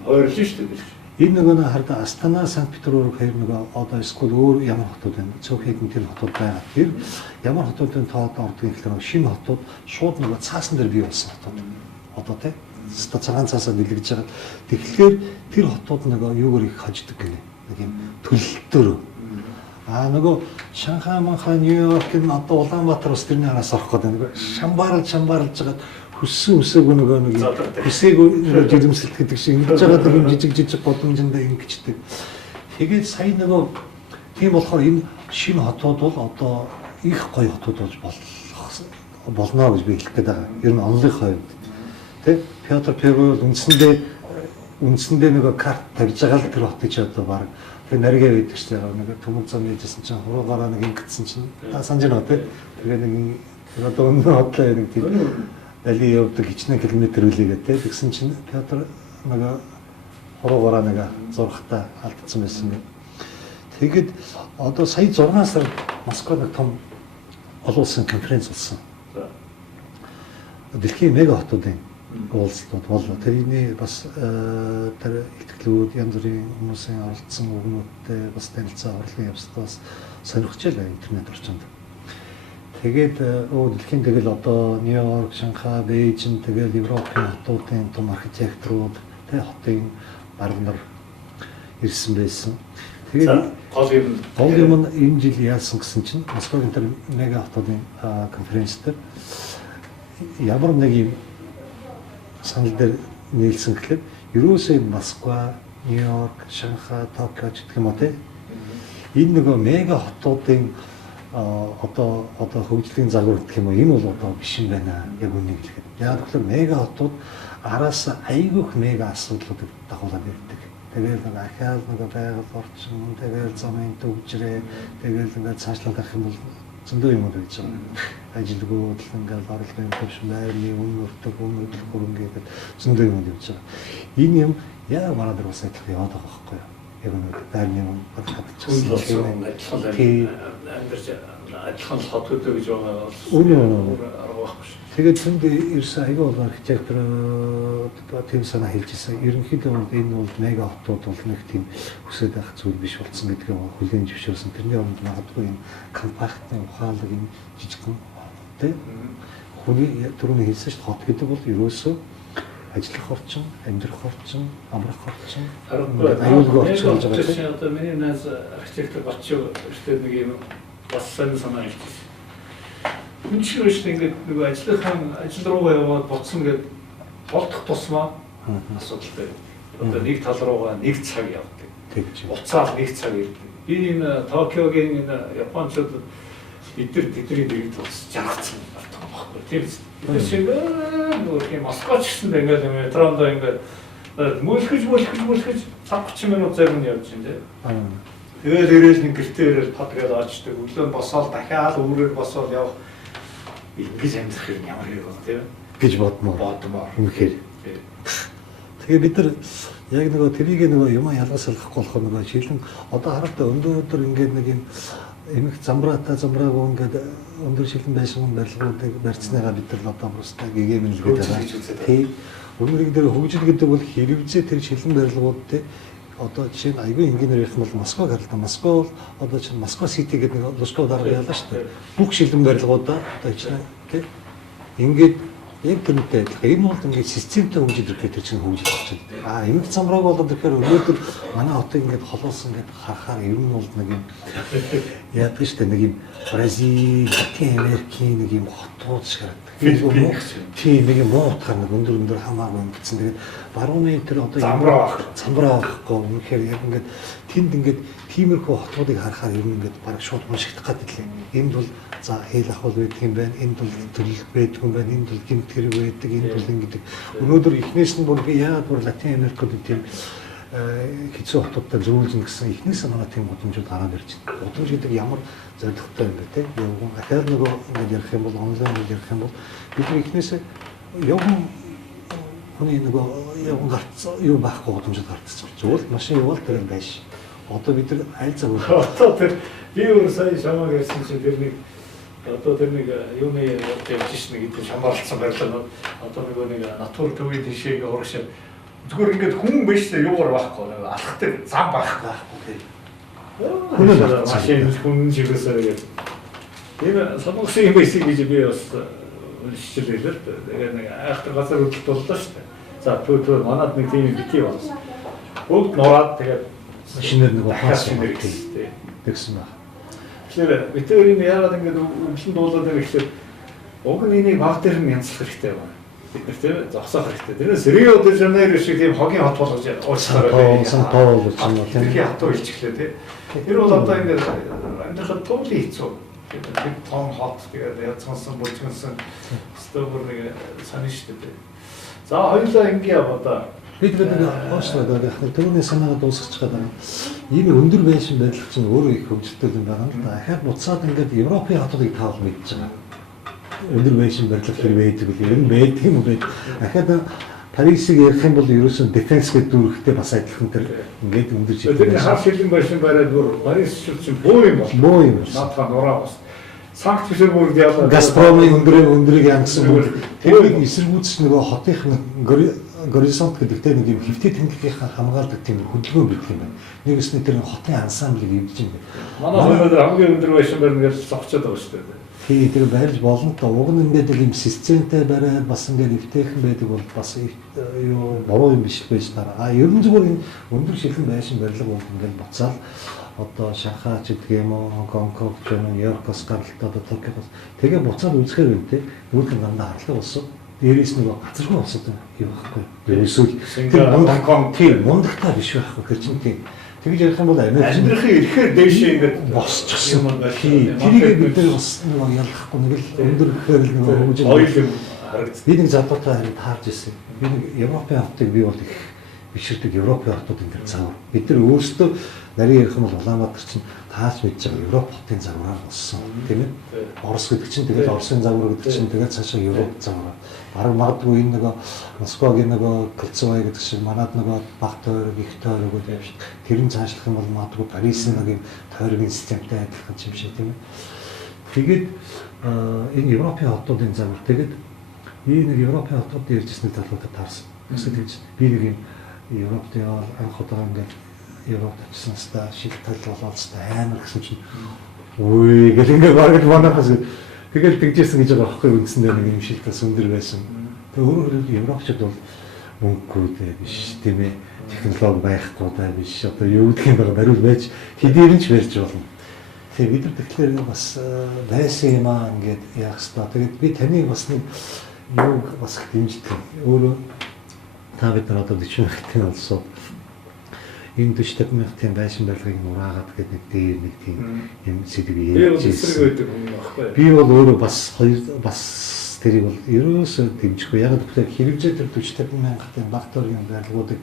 ойрлоо шүү дээ. Энэ нөгөө хараа Астана, Санкт-Петербург хоёр нөгөө одоо эсвэл өөр ямар хотууд байна. Цөөхөн тэр хотууд байгаа. Тэр ямар хотуудын тоод ордог гэхээр шинэ хотууд шууд нөгөө цаасан дээр бий болсон хотууд. Одоо тий цагаан цаасаа дэлгэж байгаа. Тэгэхээр тэр хотууд нөгөө юугаар их хождог гинэ. Нэг юм төлөлтөөр. Нөгөө Шанхай, Манхай, Нью-Йорк энэ одоо Улаанбаатар бас тэрний араас орох гэдэг. Нөгөө шамбаарлж жагаад хүссэн үсээгүй нөгөө нэг хүсээгүй жирэмсэлт гэдэг шиг ингэж байгаа нэг юм жижиг боломжиндаа ингэждэг. Тэгээд сая нөгөө тийм болохоор энэ шинэ хотууд бол одоо их гоё хотууд болж болно гэж би хэлэх гээд байгаа. Ер нь онлын хувьд тий Петр Первый үндсэндээ нөгөө карт тавьж байгаа л тэр хотыг ч одоо баг тэр наргээ байдаг шүү дээ. Нэг төмөн зам яжсэн чинь хуруугаараа нэг ингэсэн чинь санаж байна тий. Тэгээ нэг одоо өнөө хотлоо нэг тийм Али явдаг хичнээн километр үлээгээд тэгсэн чинь Петр нэг хуруугаараа нэг зурхтаа алдсан байсан гэх. Тэгэд одоо сая 6 сар Москвад нэг том олон улсын конференц болсон. Дэлхийн мега хотуудын уулзалтууд боллоо. Тэрний бас тэр ихтгэлүүд янз бүрийн хүмүүсийн оролцсон өгнүүдтэй бас танилцаа орлогын явцдаас сонирхож байлаа интернет орчинд. Тэгээд дэлхийн тэгэл одоо Нью-Йорк, Шанхай, Бээжин тэгэл Европын хотуудын том архитекторууд тэ хотын баруун нар ирсэн байсан. Тэгээд гол юм энэ жил яасан гэсэн чинь Москвагийн тэр мега хотуудын конференц дээр ямар нэг юм санал дээр нийлсэн гэхэд ерөөсөө Москва, Нью-Йорк, Шанхай, Токио гэх юм уу тэ энэ нөгөө мега хотуудын одоо хөгжлийн загвар гэх юм уу энэ бол одоо биш юм байна яг үнийг хэлэхэд. Яг тэгэхээр мега хотууд араас айгүйх мега асуудлуудыг дагуулад ирдэг. Тэгэл нэг ахаал нэг байгаль орчин, тэгэл замын төвчрээ, тэгэл ингээд цаашлаад авах юм бол зөндөө юмуд байж байгаа. Ажилгууд ингээд орлогын төвшин байрны өнөртөг хөрөнгөгээд зөндөө юмуд явж байгаа. Энэ юм яг манай дээр бас адилхан яваад байгаа байхгүй юу? Яг нэг байрны юм бодчихсон. Адилхан хот хөдөө гэж байгаа арга байхгүй шүү. Тэгээд тэнд ирсэн аягүй бол архитектор тийм санаа хэлж ирсэн. Ерөнхийдөө энэ бол мега хотууд бол нэг тийм хүсэж байх зүйл биш болсон гэдгийг хүлээн зөвшөөрсөн. Тэрний оронд магадгүй энэ компактны ухаалаг юм жижигхэн тийм хүний түрүүний хэлсэн шүү дээ хот гэдэг бол ерөөсөө ажиллах орчин, амьдрах орчин, амрах орчин, аюулгүй орчин гэж байгаа. Одоо миний найз архитектор Батчуу гэдэг нэг юм бас санаа хэлсэн. Хүн шиг шүү дээ ингээд нэг ажил руугаа яваад буцсан гэдэг болдох тусмаа асуудалтай. Одоо нэг тал руугаа нэг цаг явдаг. Тэгж. Уцаал нэг цаг явдаг. Би энэ Токиогийн энэ Япончууд бидний нэг тус жаргацсан байхгүй. Тэр шиг нөгөө тийм Москвач гэсэн ингээд метрондоо ингээд мөлхөж 5-30 минут зарим нь явж байна тийм. Аа. Тэгэл ирээл нэг гэртээ ирээл падгээд очдөг. Өглөө босоод дахиад өөрөөр босоод явах. Ингэж амьдрах юм ямар хэрэг вэ тийм гэж бодмоор. Үнэхээр. Тийм. Тэгээ бид нар яг нөгөө тэрийг нөгөө юм ялгаас салгахгүй болох нөгөө шилэн одоо харахад өнөөдөр ингээд нэг юм эмх замбраагүй ингээд өндөр шилэн байсан барилгуудыг барьцныгаа бид нар одоо просто гэгээмэл гэдэг байгаа. Тийм. Өнөөдөр дээр хөгжил гэдэг бол хэрэгцээ тэр шилэн барилгууд те одоо жишээ нь аягүй инженер ярих бол Москваг харалтаа. Москва бол одоо чинь Москва Сити гэдэг нэг Лужков дарга ялаа шүү дээ. Бүх шилэн барилгуудаа одоо чинь тийм ингээд яг тэрнтэй адилхан. Энэ бол ингээд системтэй хөгжил ирэхээр тэр чинь хөгжил болж байна. Эмх замбрааг болоод ирэхээр өнөөдөр манай хотыг ингээд холоос ингээд харахаар ер нь бол нэг юм яадаг шүү дээ. Нэг юм Бразил, Латин Америкийн нэг юм хотууд шиг харагдав. Тийм нэг юм муу утгаар нэг өндөр хамаагүй юм гэсэн. Тэгээд барууны тэр одоо замбраа авахгүй үнэхээр яг ингээд тэнд ингээд тиймэрхүү хотуудыг харахаар ер нь ингээд бараг шууд уншигдах гэдэг юм. Энд бол за хэл ахвал байдаг юм байна. Энд бол төлөв байдаг юм байна. Энд бол гэмт хэрэг байдаг. Энд бол ингэдэг. Өнөөдөр эхнээс нь бүр яагаад бүр Латин Америкт тийм хэцүү хотуудтай зөөлжин гэсэн эхнээс манай тийм гудамжууд гараад ирж байна. Гудамж гэдэг ямар зорилготой юм бэ те? Яг ахаар нөгөө ингээд ярих юм бол онлайн ярих юм бол бид эхнээс яг хүний нөгөө яг гарцсан юу байхгүй гудамжууд гарцсан. Зөвхөн машин явал тэр юм байш. Одоо бид нар аль цаг одоо тэр би өөр сая шамаг ярьсан чинь тэр нэг одоо тэр нэг юуны явж шнэ гэдэг шамбарлцсан байрлал одоо нэг натур төвийн тишээ урагш зүгээр ингээд хүн биш л юугаар байхгүй алхахдаг зам байхгүй тийм. Хүн машин хүн жигсээ гэдэг. Энэ самугсын юм байсан гэж би бас уншчихлээ л дээ. Тэгээд нэг айхтар газар хөдлөлт боллоо шүү дээ. За төө манад нэг тийм бити болсон. Бүгд нураад тэгээд шинээр нэг ухаас шинээр гэсэн баг. Тэгэхээр битэрийн яагаад ингэж өмчлөн дуулаад байгаа гэхээр уг нь энийг баг дээр нь янзлах хэрэгтэй байна. Бид нар тийм зогсоох хэрэгтэй. Тэрнээс Рио де Жанейро шиг тийм хогийн хот болгож уучлаарай. Тоол гэж юм уу тийм. Тэр хатуу илчихлээ тийм. Тэр бол одоо ингэж амьдрахад төвлөө хэцүү. Тэр том хот тэгээд язгансан бүлжгэнсэн стовор нэг саний шүү дээ. За хоёулаа ингэ одоо бид уучлаарай яг түрүүний санаагаа дуусгах гэдэг. Ийм өндөр байшин барилга чинь өөрөө их хөгжөлтэй юм байна л да. Ахаад буцаад ингээд Европын хотуудыг таавал мэдж байгаа. Өндөр байшин барилга хэрэг байдаг үл ер нь байдаг юм бэ. Ахаад Парисыг ярих юм бол ерөөсөн дефенс гэдэг дүрхтэй бас адилхан тэр ингээд өндөр жил. Тэр хар шилэн байшин бариад бүр Парис чинь бөө юм бол. Бөө юм. Наадхан нураа бас. Санкт Петербургд яваад Газпромын өндрийг янгсан бүр тэрийг эсэргүүцч нөгөө хотынх горизонт гэдэгтэй нэг юм хэвтээ тэмдгийнхаа хамгаалдаг тийм хөдөлгөөн байдаг юм байна. Нэгэс нь тэр хотын ансамблыг эвдэж юм байна. Манай өнөөдөр хамгийн өндөр байшин барина гэж зогчоод байгаа шүү дээ. Тий, тэр барьж болно то. Уг нь ингээд юм системтэй бариад бас ингээд эвтэйхэн байдаг бол бас юу бороо юм биш байж таараа. Ер нь зүгээр энэ өндөр шилэн байшин барилга бол ингээд буцаал одоо Шанхай ч гэдэг юм уу, Гонконг ч юм уу, Нью-Йоркоос гаралтай одоо Токиогоос тэгээ буцаад үзэхээр юм те. Бүгд дандаа харлага болсон. Дээрээс нөгөө газаргүй босод юм байхгүй. Ерөөсөө тэр Гонконг тийм мундагтай биш байхгүй гэж чинь тийм. Тэгж ярих юм бол амьдрахын ирэхээр дээшээ ингээд босчихсон юм байна. Тэрийг бид нар бас нөгөө ялахгүй нэг л өндөр гэхээр л нөгөө хөгжил ойл юм харагдсан. Би нэг задуутай харин таарж ирсэн. Би нэг Европын хотыг би бол их биширдэг Европын хотууд энэ зав. Бид нар өөрсдөө нарийн ярих юм бол Улаанбаатар чинь таарч мэдж байгаа Европ хотын загвараар болсон. Тийм ээ. Орос гэдэг чинь тэгээд Оросын загвар гэдэг чинь тэгээд цаашаа Европ загвар. Бараг магадгүй энэ нөгөө Москвагийн нөгөө Кольцовой гэдэг шиг манад нөгөө баг тойрог их тойрог гэдэг юм шиг. Тэр нь цаашлах юм бол магадгүй Парисын нэг юм тойрогын системтэй адилхан юм шиг тийм ээ. Тэгээд энэ Европын хотуудын загвар тэгээд би нэг Европын хотууд ярьжсэн талуудад таарсан. Гэсэн тэгж би нэг юм Европт яваад анх удаа ингээд Европт очсон ста шилтэл болоод ста амар гэсэн чинь үгүй гэл ингээд бараг манахаас тэгэл тэгжсэн гэж байгаа байхгүй үндсэндээ нэг юм шилтээс өндөр байсан. Тэгээ өөрөө Европчууд бол мөнгөгүй биш тийм ээ. Технологи байхгүй даа биш. Одоо юу гэх юм бэ? Бариул байж хэдийр нь ч барьж болно. Тэгээ бид нар тэгэхээр бас байсан юм аа ингээд яах ёстой. Тэгээд би таныг бас нэг юу бас дэмждэг. Өөрөө та бид нар одоо 40 мянган олсон. Энэ 40 мянган байшин барилгыг нураагаад гэдэг нэг дээр нэг тийм юм сэдв ярьж байсан. Би бол өөрөө бас тэрийг бол ерөөсөө дэмжихгүй. Яг тэгэхээр хэрэгжээ тэр 40 мянгатын бактерийн барилгуудыг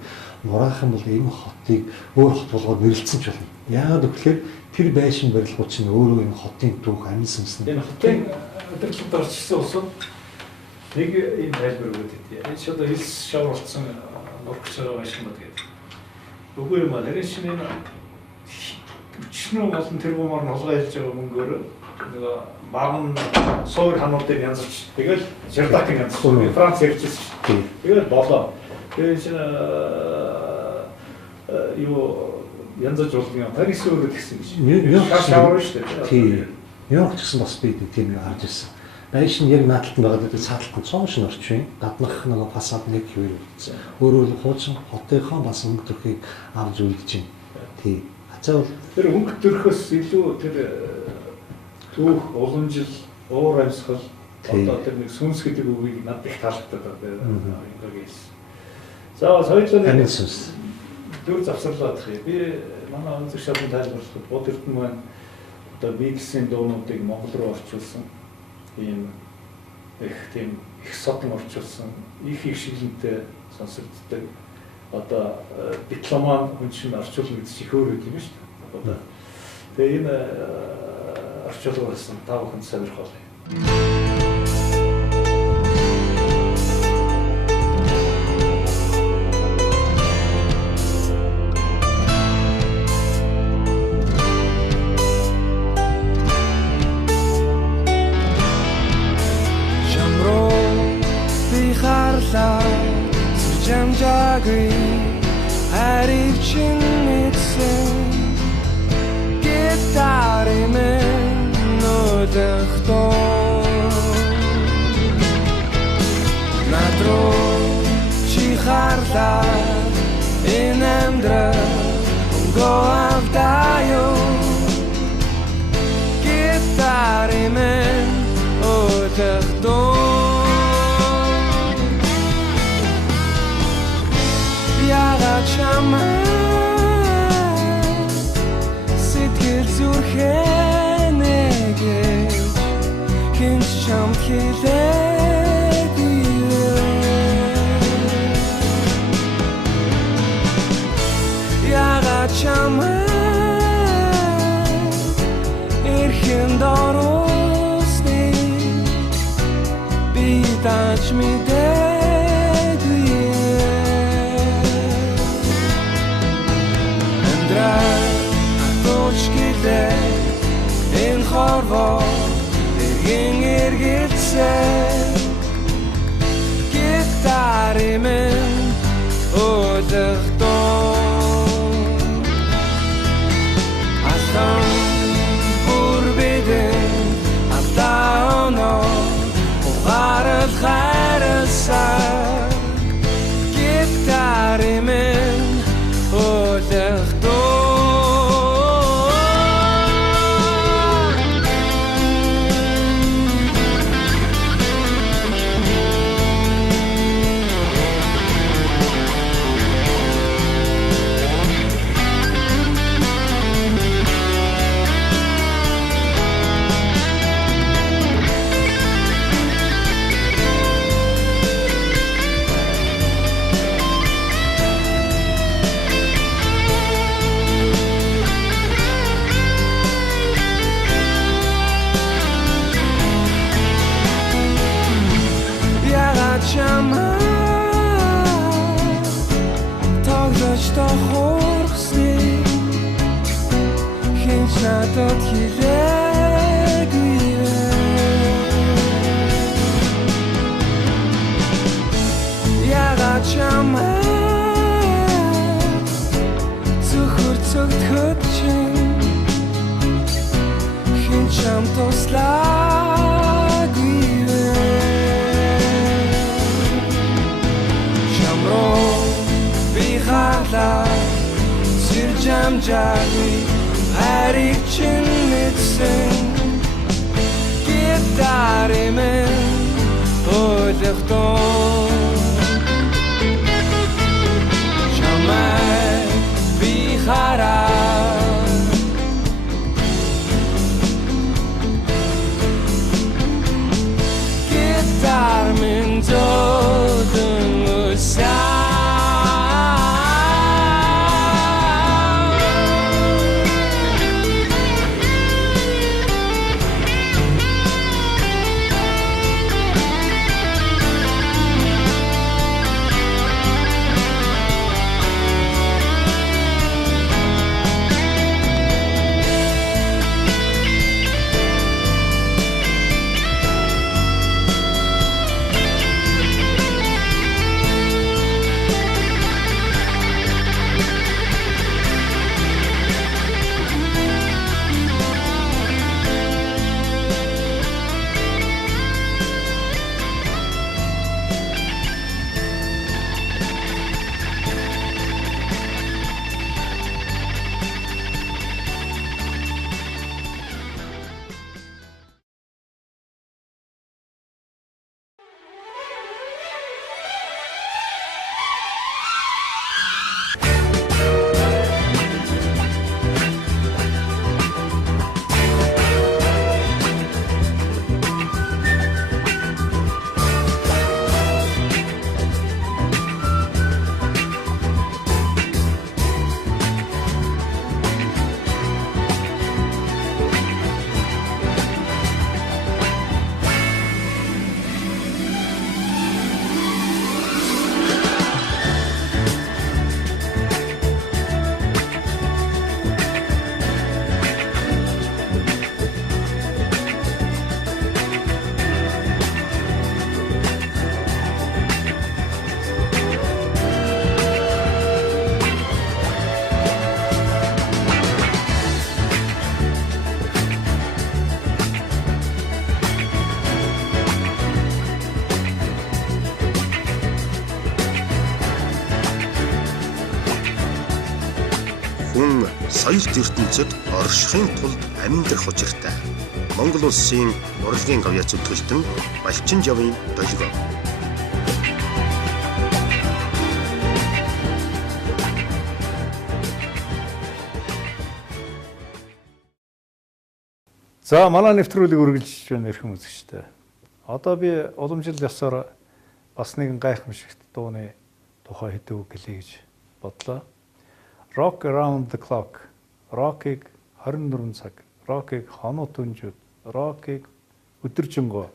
нураахан бол энэ хотыг өөр хот болгоод нэрлэлсэн ч болно. Яг тэгэхээр тэр байшин барилгууд чинь өөрөө энэ хотын түүх амьсамсан. Энэ хотын өдөрлөд орчсон улсууд нэг ийм тайлбар өгöd өгдөө. Энэ ч одоо хэлс шавуулсан нурагч байшин бод гэдэг. Үгүй юм аа. Тэр шинэ өчнөө болон тэрбумаар нь хулгай хэлж байгаа мөнгөөр нөгөө багн суур хануудыг янзлж тэгэл Жердакын янз Франц ярьжсэн шүү дээ. Тэгэл болоо. Тэгээ чинь юу янзлж болдгийн Парис өөрөө гэсэн чинь. Шавар шүү дээ. Тийм. Нью-Йорк ч гэсэн бас би тийм юм харж ирсэн. Байшин яг наадтанд байгаа гэдэг цааталтанд цоошин орчин гаднах нөгөө фасад нэг хэвээр үлдсэн. Өөрөөр хуучин хотынхоо бас өнгө төрхийг авч үлдэж байна. Тийм. Хацаа бол тэр өнгө төрхөөс илүү тэр түүх уламжил уур амьсгал одоо тэр нэг сүнс гэдэг үгийг надад их таалагдаад байна. Ингээгээс. За соёлын амьсгал дүр завсарлаад хий. Би манай өнцөг шатны тайлбарлахад бод эрдэнэ маань одоо Биглсийн дуунуудыг монгол руу орчуулсан. Ийм их содон орчуулсан, их шиглэнтэй сонсогддог. Одоо дипломат хүн чинь орчуулна гэдэг чинь өөр юм шүү дээ. Одоо тэгээ энэ орчуулга болсон тав хүн сонирхол. Jamjagri harichin mitsen gitarimen no dechto nadro chicharla inemdra go avdayo gitarimen o dechto Чамай сэтгэл зүрхэнэгээ хинч чам хэлээгүй яга чамай эрхэн доросны би тач мэдээ энэ хорвоо эргэн эргэлцээ гитаримен өдөртөө асан бүрбэдэн алтаоно угарал хайрсаа гитаримен өдөртөө надад хэлээгүй ягаад чамай зөвхөр цогтхот чинь хин чам туслаагүй чамроо би хала сэр жамжаагүй harichin mitsen gitarimen ödechton chamay bihara соёл ертөнцид оршихын тулд амьдрах учиртай. Монгол улсын урлагийн гавьяа зүтгэлтэн Балчин жавын долгио. За манай нэвтрүүлгийг үргэлжлэж байна эрхэм үзэгчтэй. Одоо би уламжил ёсоор бас нэгэн гайхамшигт дууны тухай хэдэн үг хэлье гэж бодлоо. Rock around the clock. Rock-ыг 24 цаг, rock-ыг хонуу түнжүүд, rock-ыг өдөржингөө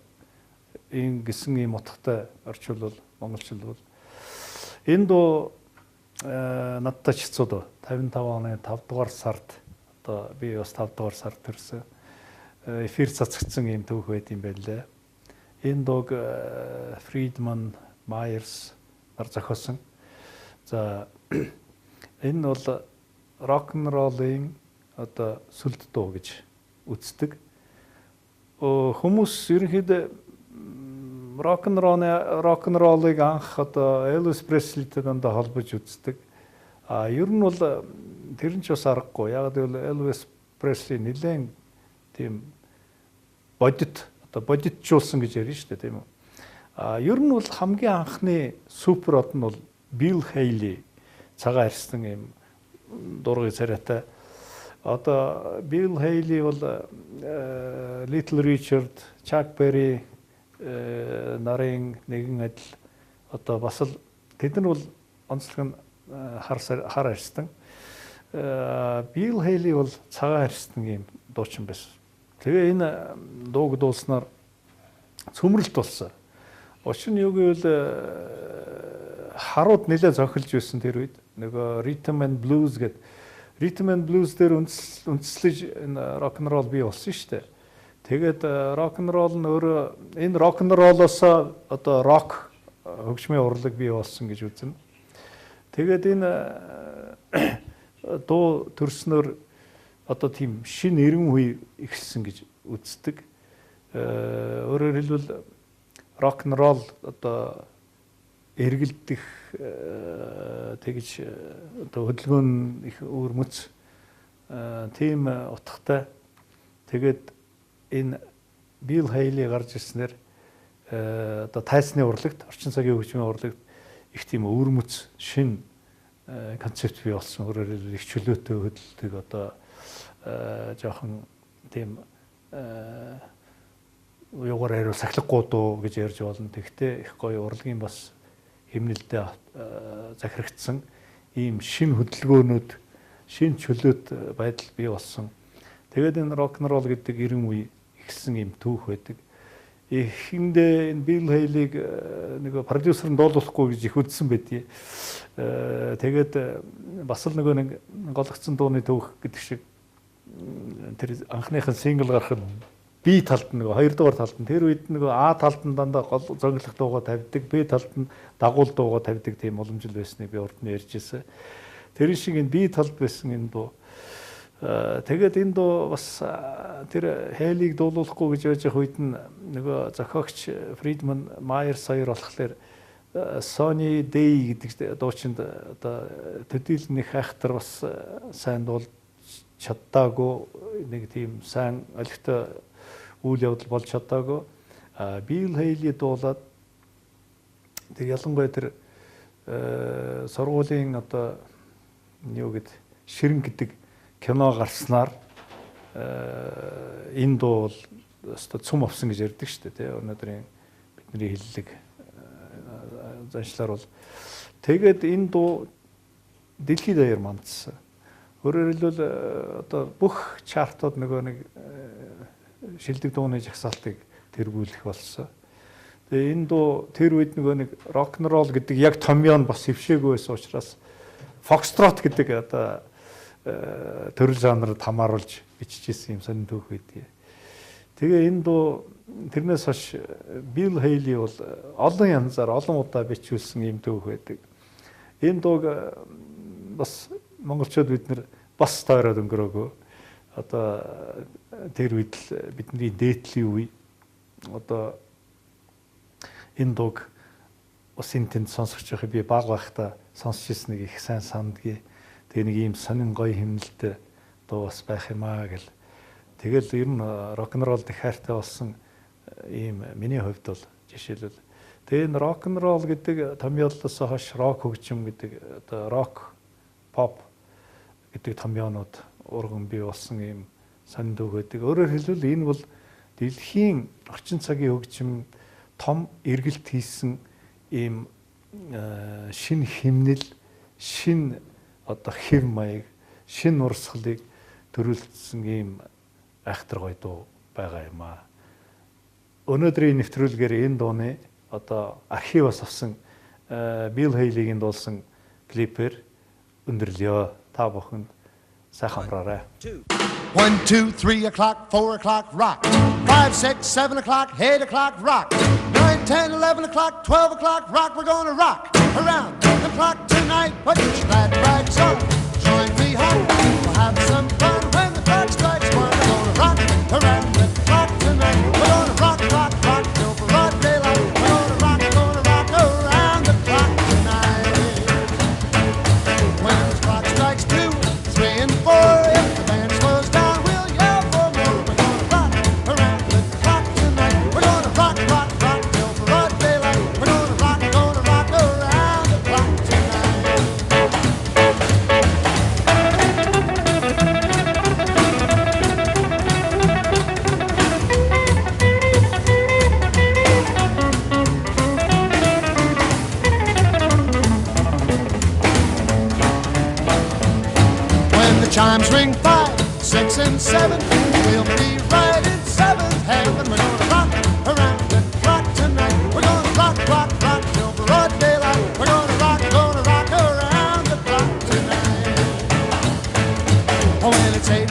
ийм гэсэн ийм утгатай орчуулбал монголчилбал энэ дуу надтай ч хэцүү дөө. 55 оны 5 дугаар сард одоо би бас 5 дугаар сард төрсөн. Эфир цацгдсан юм түүх байт юм байлээ. Энэ дууг Friedman Myers нар зохиосон. За энэ бол рок-н-роллын одоо сүлд дуу гэж үздэг. Хүмүүс ерөнхийдөө рок-н-роллыг анх одоо Elvis Presley-тэй дандаа холбож үздэг. Ер нь бол тэр нь ч бас аргагүй. Яг л Elvis Presley нэлээд тийм бодитжуулсан гэж ярина шүү дээ, тийм үү. Ер нь бол хамгийн анхны супер од нь бол Bill Haley цагаан арьсан юм дургын царайтай. Одоо Bill Haley бол Little Richard, Chuck Berry нарын нэгэн адил одоо бас л тэд нар бол онцлог нь хар арьстан. Bill Haley бол цагаан арьстан юм дуучин байсан. Тэгээ энэ дууг дуулснаар цөмрөлт болсон. Учир нь юу гэвэл харууд нэлээд зохилж байсан тэр үед. Нөгөө Rhythm and Blues гэдэг. Rhythm and Blues дээр үндэслэж энэ рок н ролл бий болсон шүү дээ. Тэгээд рок н ролл нь өөрөө энэ рок н роллоос одоо рок хөгжмийн урлаг бий болсон гэж үзнэ. Тэгээд энэ дуу төрснөөр одоо тийм шинэ эрен үе ихсэн гэж үздэг. Өөрөөр хэлбэл рок н ролл одоо эргэлдэх тэгж одоо хөдөлгөөн их өрмөц тийм утгатай. Тэгээд энэ Bill Haley гарч ирснээр одоо тайсны урлагт орчин цагийн хөгжмийн урлагт их тийм өрмөц шин концепт бий болсон. Өөрөөр хэлбэл их чөлөөтэй хөдөлдөг одоо жоохон тийм юугаар хариу сахилахгүй дуу гэж ярьж болно. Тэгтээ их гоё урлагийн бас хэмнэлтэд захирагдсан ийм шин хөдөлгөөнүүд, шин чөлөөт байдал бий болсон. Тэгээд энэ рок н ролл гэдэг эрен үе ихсэн ийм түүх байдаг. Эхэндээ энэ Bill Haley-г нэг продюсер нь дуулуулахгүй гэж их үздсэн байдгийг. Тэгээд бас л нэг гологцсон дууны түүх гэдэг шиг тэр анхныхын сингл гарахад B талд нь нөгөө 2 дугаар талд нь тэр үед нөгөө А талд нь дандаа гол зөглөх дуугаа тавьдаг, Б талд нь дагуул дуугаа тавьдаг тийм уламжил байсныг би урд нь ярьж ирсэн. Тэр шиг энэ B талд байсан энэ дуу. Тэгээд энэ дуу бас тэр Haley-г дуулуулахгүй гэж яаж явах үед нь нөгөө зохиогч Friedman Myers хоёр болохоор Sunny Day гэдэг дуучинд одоо төдийлний хайхтар бас сайн дуул чаддаагүй нэг тийм сайн олигтой үйл явдал болж чаддаагүй. Bill Haley дуулаад тэг ялангуяа тэр сургуулийн одоо юу гэд ширэн гэдэг кино гарснаар энэ дуу бол өстой цум авсан гэж ярьдаг шүү дээ, тий. Өнөөдрийн бидний хэллэг заншлаар бол тэгээд энэ дуу дэлхийд даяар мандсан. Өөрөөр хэлбэл одоо бүх чартууд нөгөө нэг шилдэг дууны жагсаалтыг тэргүүлэх болсон. Тэгээ энэ дуу тэр үед нөгөө нэг рок н ролл гэдэг яг томьёо бас хөвшөөгүй байсан учраас фокстрот гэдэг одоо төрөл жанрыг хамааруулж бичижсэн юм сонин түүх байдгийг. Тэгээ энэ дуу тэрнээс хойш Bill Haley бол олон янзаар олон удаа бичүүлсэн юм түүх байдаг. Энэ дууг бас монголчууд бид нэр бас тойроод өнгөрөөгөө. Одоо тэр үед л бидний дээдлийн үе одоо энэ дууг бас энэ тэнд сонсож байхад би баг байхдаа сонсч ирсэн нэг их сайн сандгийн. Тэгээ нэг ийм сонин гоё хэмнэлтэй дуу бас байх юм аа гэл. Тэгэл ер нь рок-н-ролл их хайртай болсон ийм миний хувьд бол жишээлбэл тэгээ энэ рок-н-ролл гэдэг томьёолоос хойш рок хөгжим гэдэг одоо рок pop гэдэг томьёонууд урган бий болсон ийм сонинд өгöd. Өөрөөр хэлбэл энэ бол дэлхийн орчин цагийн хөгжим том эргэлт хийсэн ийм шин химнэл, шин одоо хэв маяг, шин урсгалыг төрүүлсэн ийм айхтар гоё дуу байгаа юм аа. Өнөөдрийн нэвтрүүлгээр энэ дууны одоо архиваас авсан Билл Хейлигийн дуулсан клипээр өндөрлөё. Та бүхэнд сайхан амраарай. 1, 2, 3 o'clock, 4 o'clock, rock. 5, 6, 7 o'clock, 8 o'clock, rock. 9, 10, 11 o'clock, 12 o'clock, rock. We're gonna rock around the clock tonight. Put your glad rags on, join me home. We'll have some fun when the clock strikes 1. We're gonna rock around the clock tonight. We're gonna rock, rock, rock till broad daylight. We're gonna rock around the clock tonight. When the clock strikes 2, 3, and 4, if the band slows down, we'll yell for more. We're gonna rock around the clock tonight. We're gonna rock, rock, rock till broad daylight. We're gonna rock around the clock tonight. When the chimes ring 5, 6, and 7, we'll be right in 7th heaven. We're gonna rock around the clock tonight. We're gonna rock, rock, rock till broad daylight. We're gonna rock around the clock tonight. Oh, when it's 8